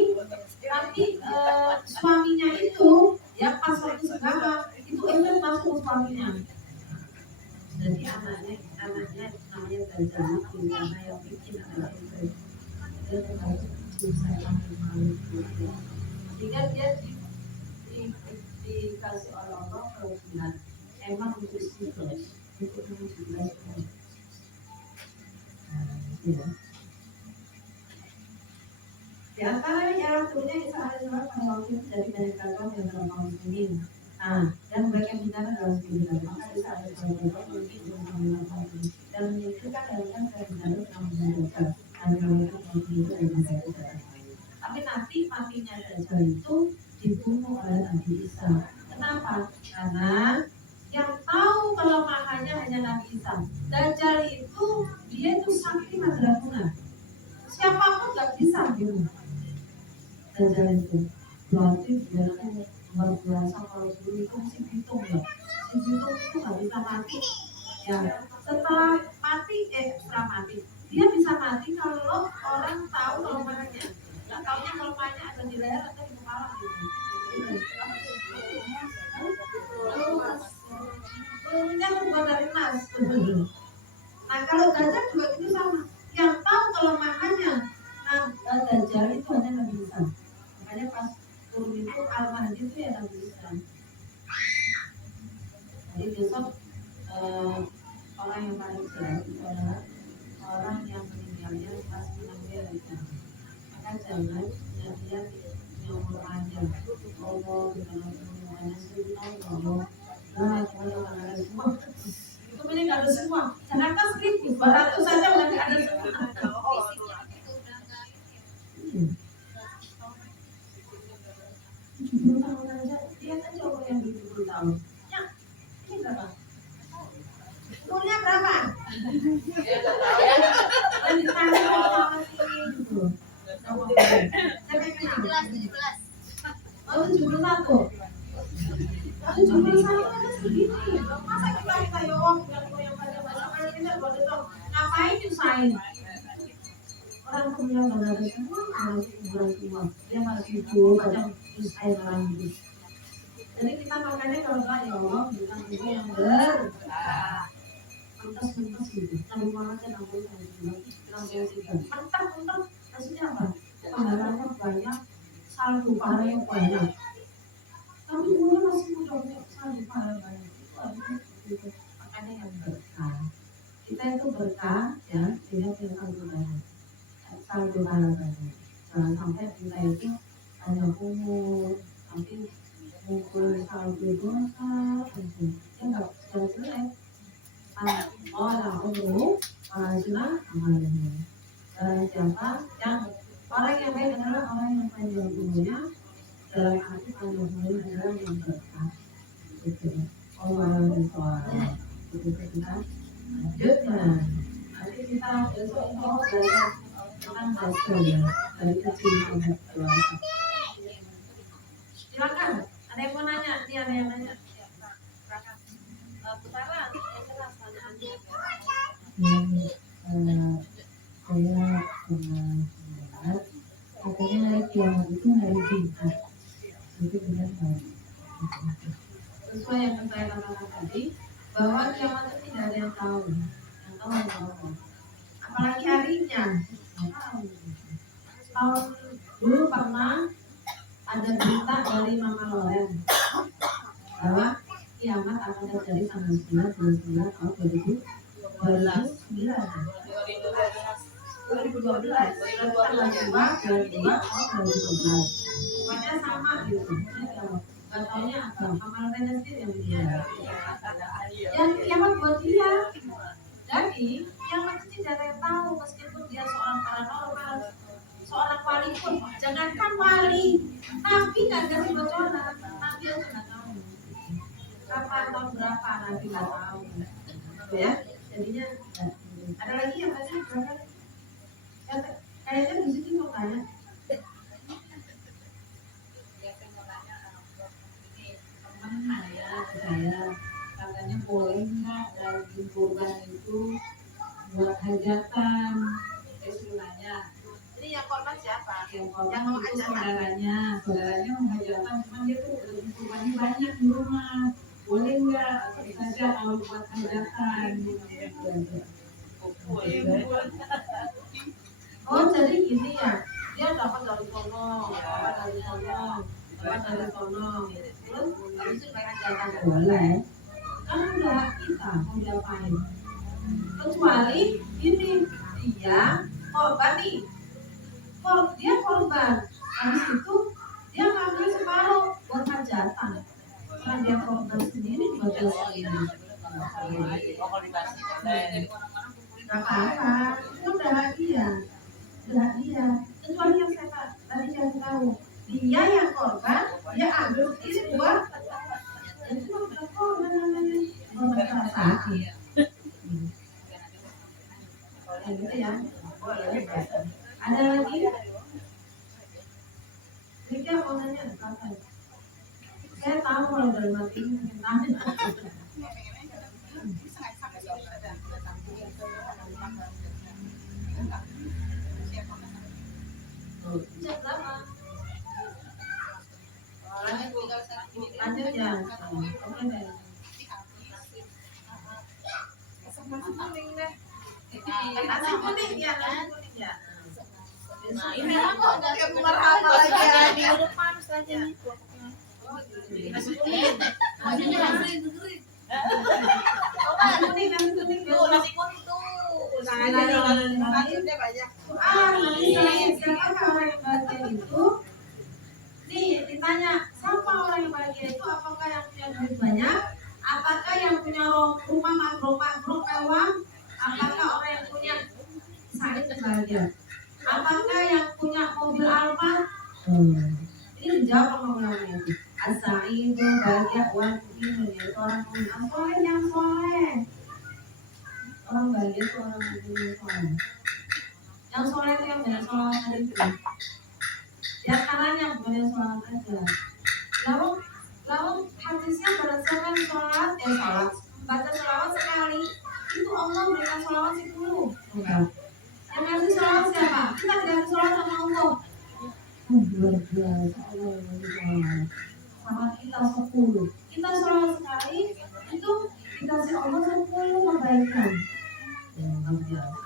suaminya itu ya pas waktu senggama itu efek masuk suaminya. Jadi anaknya namanya Dajjal itu karena yang bikin adalah efek. Dia termasuk setan makhluk itu. Sehingga dia dikasih oleh Allah kelebihan emang untuk istiqomah untuk menunjukkan ya. Di antara era turunnya Isa alaihissalam pada waktu itu dari banyak kaum yang dalam kaum muslimin. Dan mereka bicara dalam kehidupan maka Isa alaihissalam dan menyebutkan dalam kehidupan yang menjadi tapi nanti matinya Dajjal itu dibunuh oleh Nabi Isa. Kenapa? Karena yang tahu kelemahannya hanya Nabi Isa. Dajjal itu dia itu sakti madraguna. Siapapun nggak bisa bunuh Dajjal itu. Berarti dia itu luar biasa. Kalau dulu itu si Bitung ya. Si Bitung itu nggak bisa mati. Ya setelah mati dia bisa mati kalau orang tahu kelemahannya. Nggak taunya kelemahannya ada di leher atau di kepala gitu. Pelurusnya terbuat dari emas. Nah kalau Dajjal juga itu sama. Yang tahu kelemahannya Dajjal itu hanya Nabi Isa. Makanya pas turun itu Al-Mahdi itu ya Nabi Isa. Jadi besok orang yang paling jelas itu adalah orang yang meninggalnya pas meninggal itu. Maka jangan dia yang panjang. Allah dengan semuanya Allah. Nah, semuanya ada semua. Itu meninggal ada semua. Sedangkan 1.200 saja udah nggak ada semua. 70 tahun aja, lihat aja orang yang 70 tahun. Ya, ini berapa? Umurnya berapa? Dan ditanya sama sini gitu. Sampai kenal. 17. Oh, 71. 71 aja segini. Masa kita ya om yang pada masa kita buat itu ngapain nyusahin? Orang kemudian ada semua orang tua dia masih hidup macam nyusahin orang hidup. Jadi kita makanya kalau ya Allah bukan itu yang berkah. Mentas gitu. Nabi Muhammad kan nampol mentah maksudnya apa? Pahalanya banyak, saldo pahalanya banyak. Tapi umurnya masih muda, saldo pahala banyak. Itu makanya yang berkah. Kita itu berkah ya, tidak saldo banyak. Saldo pahala banyak. Jangan sampai kita itu hanya umur, nanti mukul saldo dosa, ya nggak selesai. Orang umum sunnah amalnya. Siapa yang orang yang baik adalah orang yang panjang umurnya dalam arti panjang umur adalah yang berkah. Itu Allah SWT. Itu kita lanjutnya. Nanti kita besok insya belajar tentang Dajjal ya dari kecil sampai dewasa. Silakan. Ada yang mau nanya? Ini ada yang nanya. Putaran. Saya pernah melihat katanya hari kiamat itu hari Jumat. Itu benar nggak? Sesuai yang saya katakan tadi bahwa kiamat itu tidak ada yang tahu. Yang tahu hanya Allah. Apalagi harinya. Tahun dulu pernah ada berita dari Mama Loren bahwa kiamat akan terjadi tanggal 9 bulan 9 tahun 2012. 2012 tanggal 2 2012 pokoknya sama gitu. Gak taunya apa Kamal Renestin yang dia yang kiamat buat dia. Jadi kiamat itu tidak ada yang tahu meskipun dia seorang paranormal, seorang wali pun, jangankan wali, nabi nggak kasih bocoran, nabi aja nggak tahu kapan tahun berapa, nabi nggak tahu, ya. Jadinya ada lagi yang masih berapa? Kayaknya di sini mau tanya. Saya katanya boleh nggak daging kurban itu buat hajatan? Saya suruh nanya. Ini yang korban siapa? Yang korban itu saudaranya mau hajatan, cuman dia tuh daging kurbannya banyak di rumah. Boleh nggak saja kalau buat hajatan? Oh jadi gini ya, dia dapat dari sono, terus habis itu mereka hajatan boleh. Kan udah hak kita mau diapain, kecuali ini dia korban nih, dia korban habis itu dia ngambil separuh buat hajatan karena dia korban sendiri model ini nggak apa-apa, itu udah hak dia, kecuali yang saya tadi saya tahu dia yang korban, dia ambil sendiri buat itu udah korban namanya korban sakit. Gitu ya. Ada lagi? Rika mau nanya apa? Saya tahu kalau dalam hati ini nanya. Jam berapa? Lanjut ya. Oke deh. Nasi kuning ya, Nah, ini kok enggak merhaba lagi ya di depan saja nih. Nasi kuning. Nasi kuning. Nasi kuning tuh. Nasinya banyak. Siapa orang yang bahagia itu? Nih ditanya, siapa orang yang bahagia itu? Apakah yang punya duit banyak? Apakah yang punya rumah makro mewah? Apakah orang yang punya sakit bahagia? Apakah yang punya mobil Alfa? Ini dijawab sama ulama itu. As-sa'idu bahagia wan mu'minun, yaitu orang mu'min yang soleh. Orang bahagia itu orang mu'min yang soleh. Yang soleh itu yang banyak sholawat tadi itu. Yang kanannya banyak sholawat aja. Lalu hadisnya berdasarkan sholawat ya sholawat. Baca sholawat sekali itu Allah berikan sholawat 10. Yang ngasih sholawat siapa? Kita dikasih sholawat sama Allah. Luar biasa Allah yang ngasih sholawat. Sama kita 10. Kita sholawat sekali itu dikasih Allah 10 kebaikan. Luar biasa.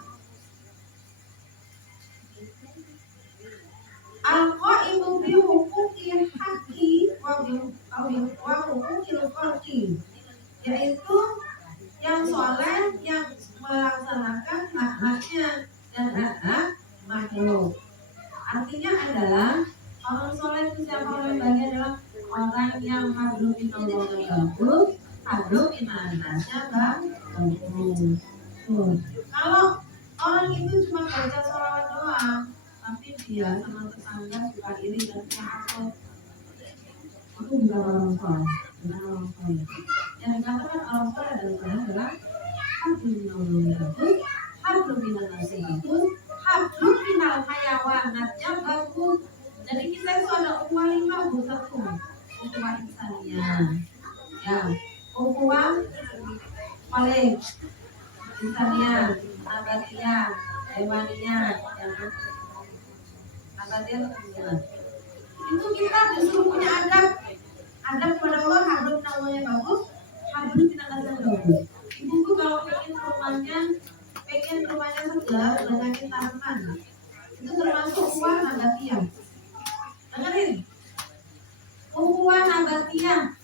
Al-Qaimu bi huquqil haqqi wa huquqil khalqi, yaitu yang soleh yang melaksanakan hak-haknya dan hak-hak makhluk. Artinya adalah orang soleh itu siapa? Orang yang bahagia adalah orang yang hablum minallahil bagus, hablum minannasnya bagus. Kalau orang itu cuma baca sholawat doang, tapi dia sama tetangga suka iri dan takut, itu bukan orang soleh. Yang dikatakan orang soleh adalah hablum minallahil bagus, hablum minannasnya bagus, hablum minal hayawanatnya bagus. Jadi kita itu ada ukhuwah 5 Bu satu. Ukhuwah insaniyah. Ya, ukhuwah paling insaniyah, nabatiyah, hewaniyah, nabatiyah. Itu kita disuruh punya adab kepada Allah, hablum minallahnya bagus, hablum minannasnya bagus. Ibuku kalau pengen rumahnya segar dengan tanaman, itu termasuk ukhuwah nabatiyah. Dengerin, ukhuwah nabatiyah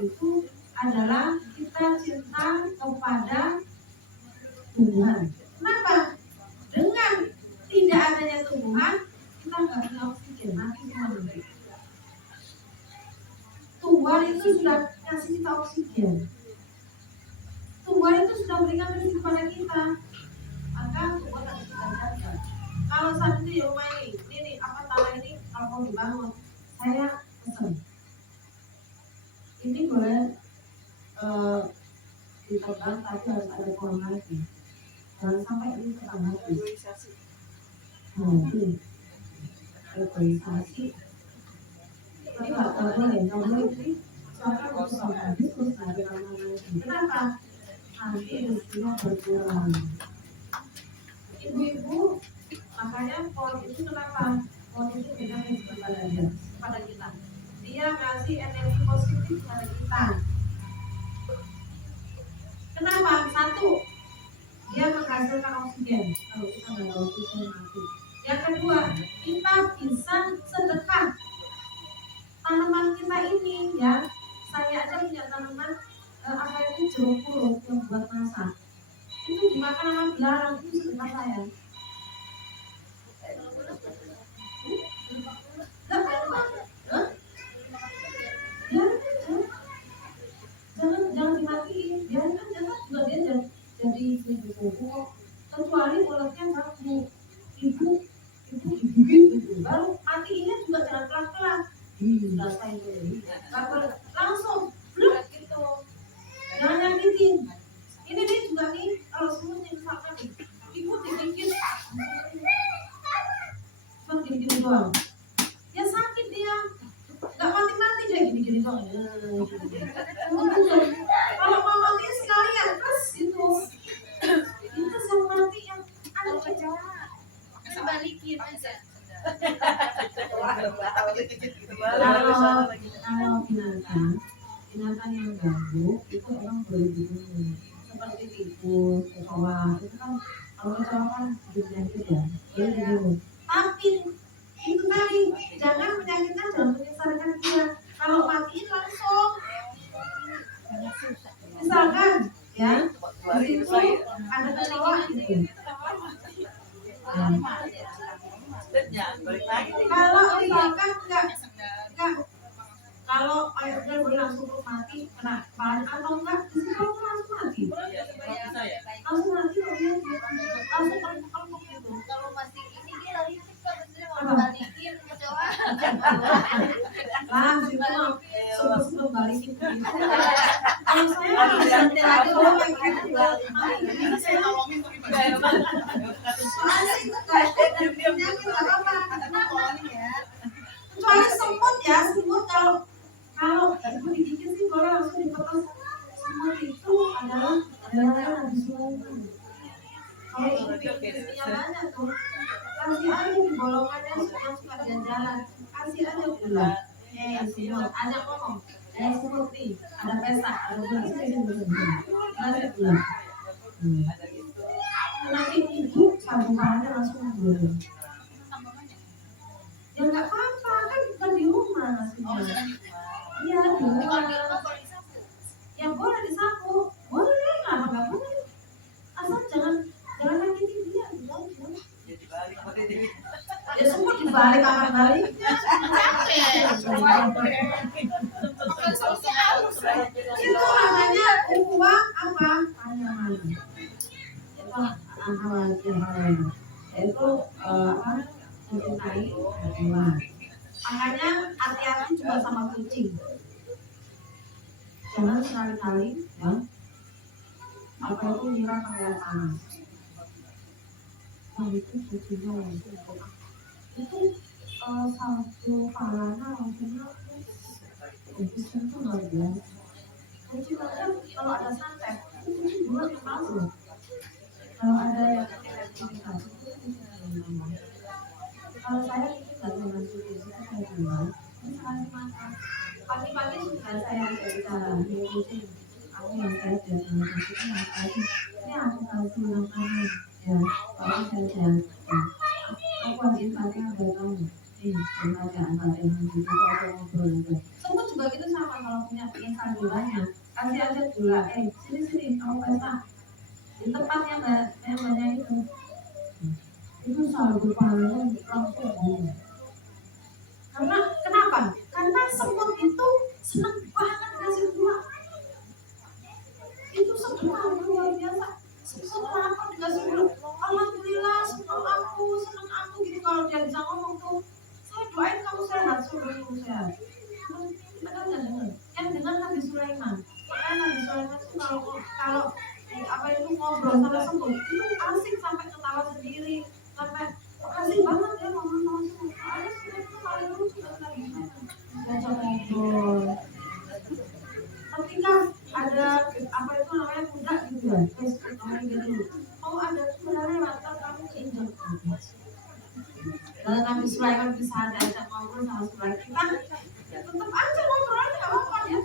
itu adalah kita cinta kepada Tuhan. Kenapa? Dengan kita nggak punya oksigen, mati semua nanti. Tuhan itu sudah kasih kita oksigen. Tuhan itu sudah berikan rezeki kepada kita. Maka Tuhan harus kita jaga. Kalau saat itu ya rumah ini apa tanah ini kalau mau dibangun, saya pesen. Ini boleh ditebang tapi harus ada pohon lagi. Jangan sampai ini tetap habis. Ini organisasi. Ini nggak boleh, ini silakan untuk habis terus ada tanah lagi. Kenapa? Nanti rezekinya berkurang. Ibu-ibu, makanya pohon itu kenapa? Pohon itu berikan rezeki kepada kita. Dia ngasih energi positif kepada kita. Kenapa? Satu, dia menghasilkan oksigen. Kalau kita nggak ada oksigen mati. Yang kedua, kita bisa sedekah. Tanaman kita ini ya, saya aja punya tanaman apa itu jeruk purut yang buat masak. Itu dimakan sama bilarang, itu sedekah saya. Jangan dimatiin, biarin aja kan juga dia jadi pokok. Kecuali mulutnya baku, ibu gitu, baru matiinnya juga jangan pelan-pelan. Rasain dulu, langsung blok gitu, jangan nyakitin. Ini dia juga nih, kalau semutnya misalkan nih, ibu dikit, cuma gini-gini doang, ya sakit dia, nggak mati-mati dia gini-gini doang. Kalau mau mati sekalian terus itu yang mati yang ada kejauhan, balikin aja. Kalau binatang yang ganggu itu orang boleh dibunuh, seperti tikus, kecoa. Itu kan kalau kecoa kan penyakit ya, boleh dibunuh. Tapi itu tadi jangan menyakitkan, jangan menyesatkan dia. Kalau matiin langsung, misalkan ya di situ ada kecoa gitu. Kalau misalkan enggak kalau airnya langsung mati kena bahan atau enggak di situ langsung mati. Langsung mati langsung kalau gitu. Kalau masih ini dia lari cepat, mau balikin kecoa. Langsung sebelum balikin. Kalau saya santai lagi orang yang ini saya tolongin tuh kecuali semut ya, semut kalau ibu digigit sih boleh langsung dipotong. Semut itu adalah yang habis ngomong. Kalau ibu digigitnya banyak tuh, kasih aja di bolongannya yang suka jalan, kasih aja gula. Semut, ada ngomong. Semut nih, ada pesta, ada gula, kasih gula. Nanti ibu sambungannya langsung gula. Ya nggak apa-apa, kan bukan di rumah maksudnya. Iya di rumah. Ya boleh disapu, boleh nggak boleh. Asal jangan nyakitin dia, ya semua dibalik kamar baliknya. Itu namanya uang apa? Anyaman. Itu apa? Mencintai hewan. Makanya hati-hati juga sama kucing. Jangan sekali-kali ya apa itu nyiram air panas. Nah itu kucingnya itu satu palana langsungnya kucing itu luar biasa. Kucing aja kalau ada santet itu kucing dua yang tahu. Kalau ada yang kalau saya itu nggak sama kucing, saya jual, ini sekali makan. Pagi-pagi sudah saya bicara dengan kucing. Aku yang saya biasa kucing pagi. Ini aku kasih makanan, ya. Kalau saya ya, aku wajib tadi ada tahu. Pertanyaan yang juga aku ngobrol aja. Semua juga gitu sama kalau punya instan gulanya, kasih aja gula. Sini kamu pesta. Di tempat yang banyak itu selalu berpahala langsung. sehat. Benar nggak dengar? Yang dengar Nabi Sulaiman. Makanya Nabi Sulaiman itu kalau apa itu ngobrol sama semut itu asik sampai ketawa sendiri, sampai asik banget ya ngomong sama semut. Ada semut itu paling lucu sekali. Diajak ngobrol. Ketika ada apa itu namanya kuda gitu ya, namanya gitu. Oh ada kuda lewat, kamu keinjak. Kalau Nabi Sulaiman bisa diajak ngobrol sama Sulaiman, tetap aja ngobrolnya nggak apa-apa ya.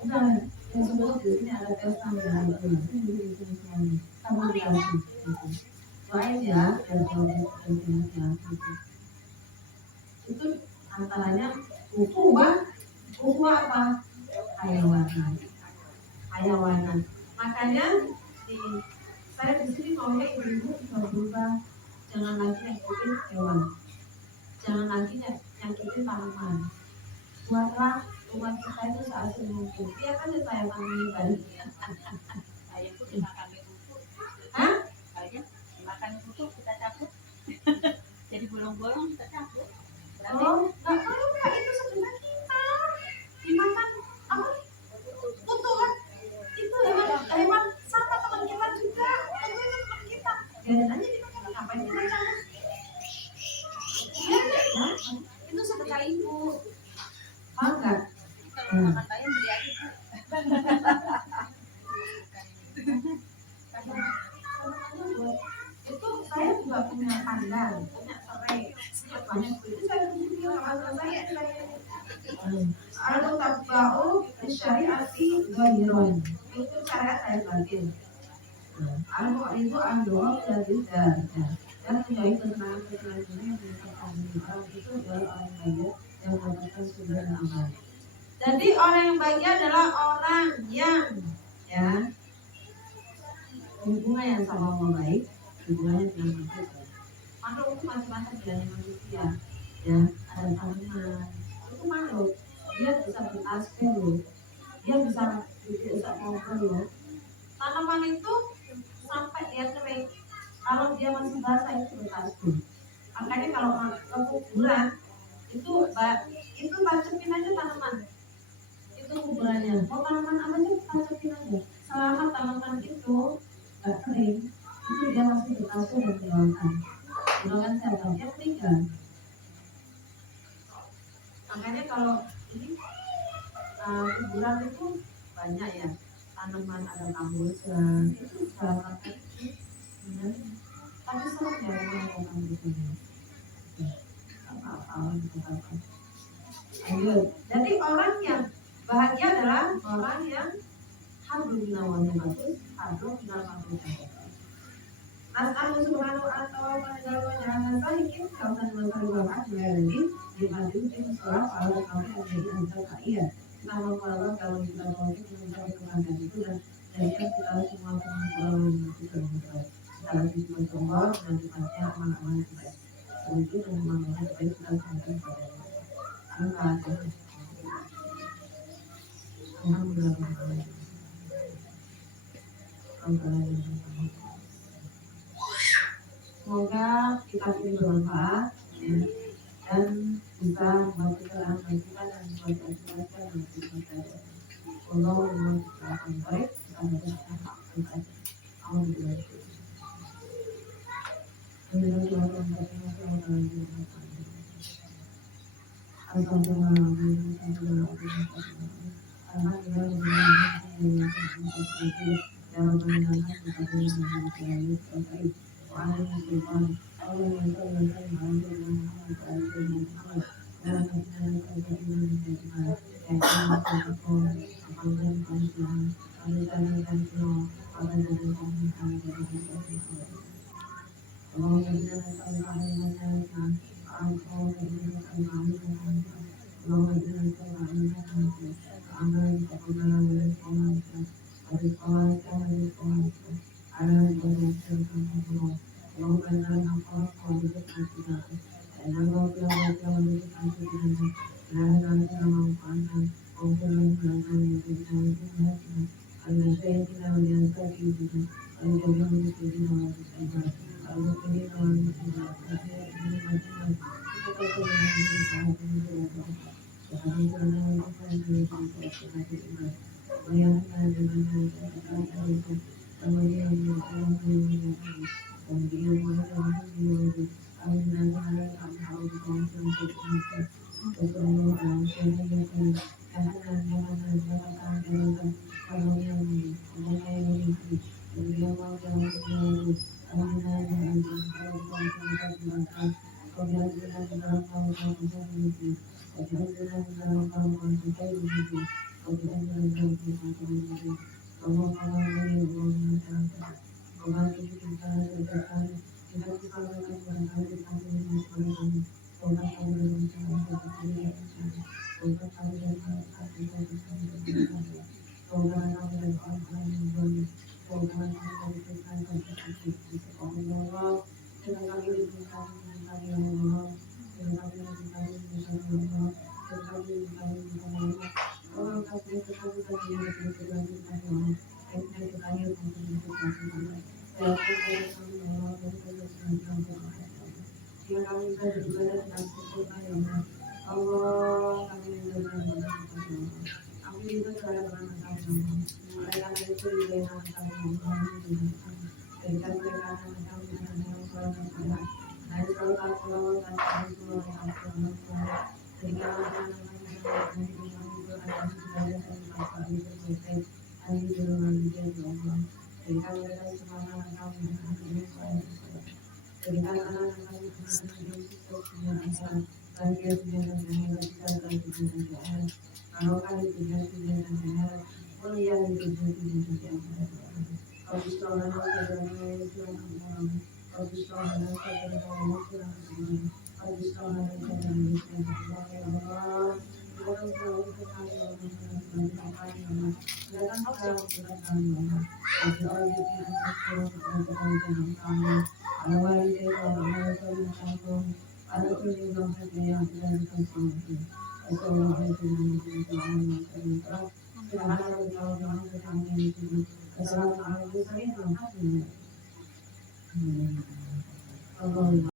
Udah, yang semua di sini ada pesta ya, kamu dikasih. Doain ya, itu antaranya buku apa? Hayawanan. Makanya saya di sini maunya ibu sudah berubah, jangan lagi nyakitin hewan, jangan lagi nyakitin tanaman. Buatlah rumah kita itu seasli mungkin. Iya kan saya tanamin tadi. Saya pun dimakan rumput. Hah? Kayaknya dimakan rumput kita cabut. Jadi bolong-bolong kita cabut. Oh, nggak apa-apa, itu sebenarnya kita dimakan apa? Kutukan itu hewan sama teman kita juga, itu teman kita. Biarin aja dimakan, ngapain kita cabut? Ya, itu sedekah ibu. Paham nggak? Kalau makan bayam beli aja Bu. Itu saya juga punya kandang, punya serai, banyak itu saya punya video sama saya. Ada tabbau syariati ghairon, itu syariat saya batin. Ada itu andor dan tidak, dan menjadi kesenangan yang dilakukan orang itu adalah orang baik yang mendapatkan surga amal. Jadi orang yang baik adalah orang yang ya hubungannya sama orang baik, hubungannya dengan manusia. Makhluk itu macam-macam dengan manusia, ya ada tanaman, itu makhluk dia bisa bertasbih loh, dia bisa ngobrol loh. Tanaman itu sampai dia kering, kalau dia masih basah itu bertasbih. Makanya kalau ke kuburan itu tancapin aja tanaman, itu kuburannya. Mau tanaman apa aja tancapin aja. Selama tanaman itu nggak kering, itu dia masih bertasbih dan dilakukan. Dilakukan siapa? Dia meninggal. Makanya kalau ini kuburan itu banyak ya tanaman, ada kamboja, itu salah satu. Tapi serem ya kalau kamboja. Apa-apa. Ayo, jadi orang yang bahagia adalah orang yang alhamdulillah wajah bagus, alhamdulillah bagus. As'alullah subhanahu wa ta'ala wa ta'ala salikin kausan masalah bakat jadi dihadir di sekolah para kami menjadi antar kaya. Nama Allah kalau kita mau mencari kebahagiaan itu dan kita semua teman-teman kita lagi mencoba dan sifatnya aman-aman baik. Itu dan aman-aman baik kita sampaikan pada Alhamdulillah. Semoga kita ini bermanfaat ya, dan bisa membantu kita dan membantu kita dan kita. Allah memang baik, kita berdoa Alhamdulillah.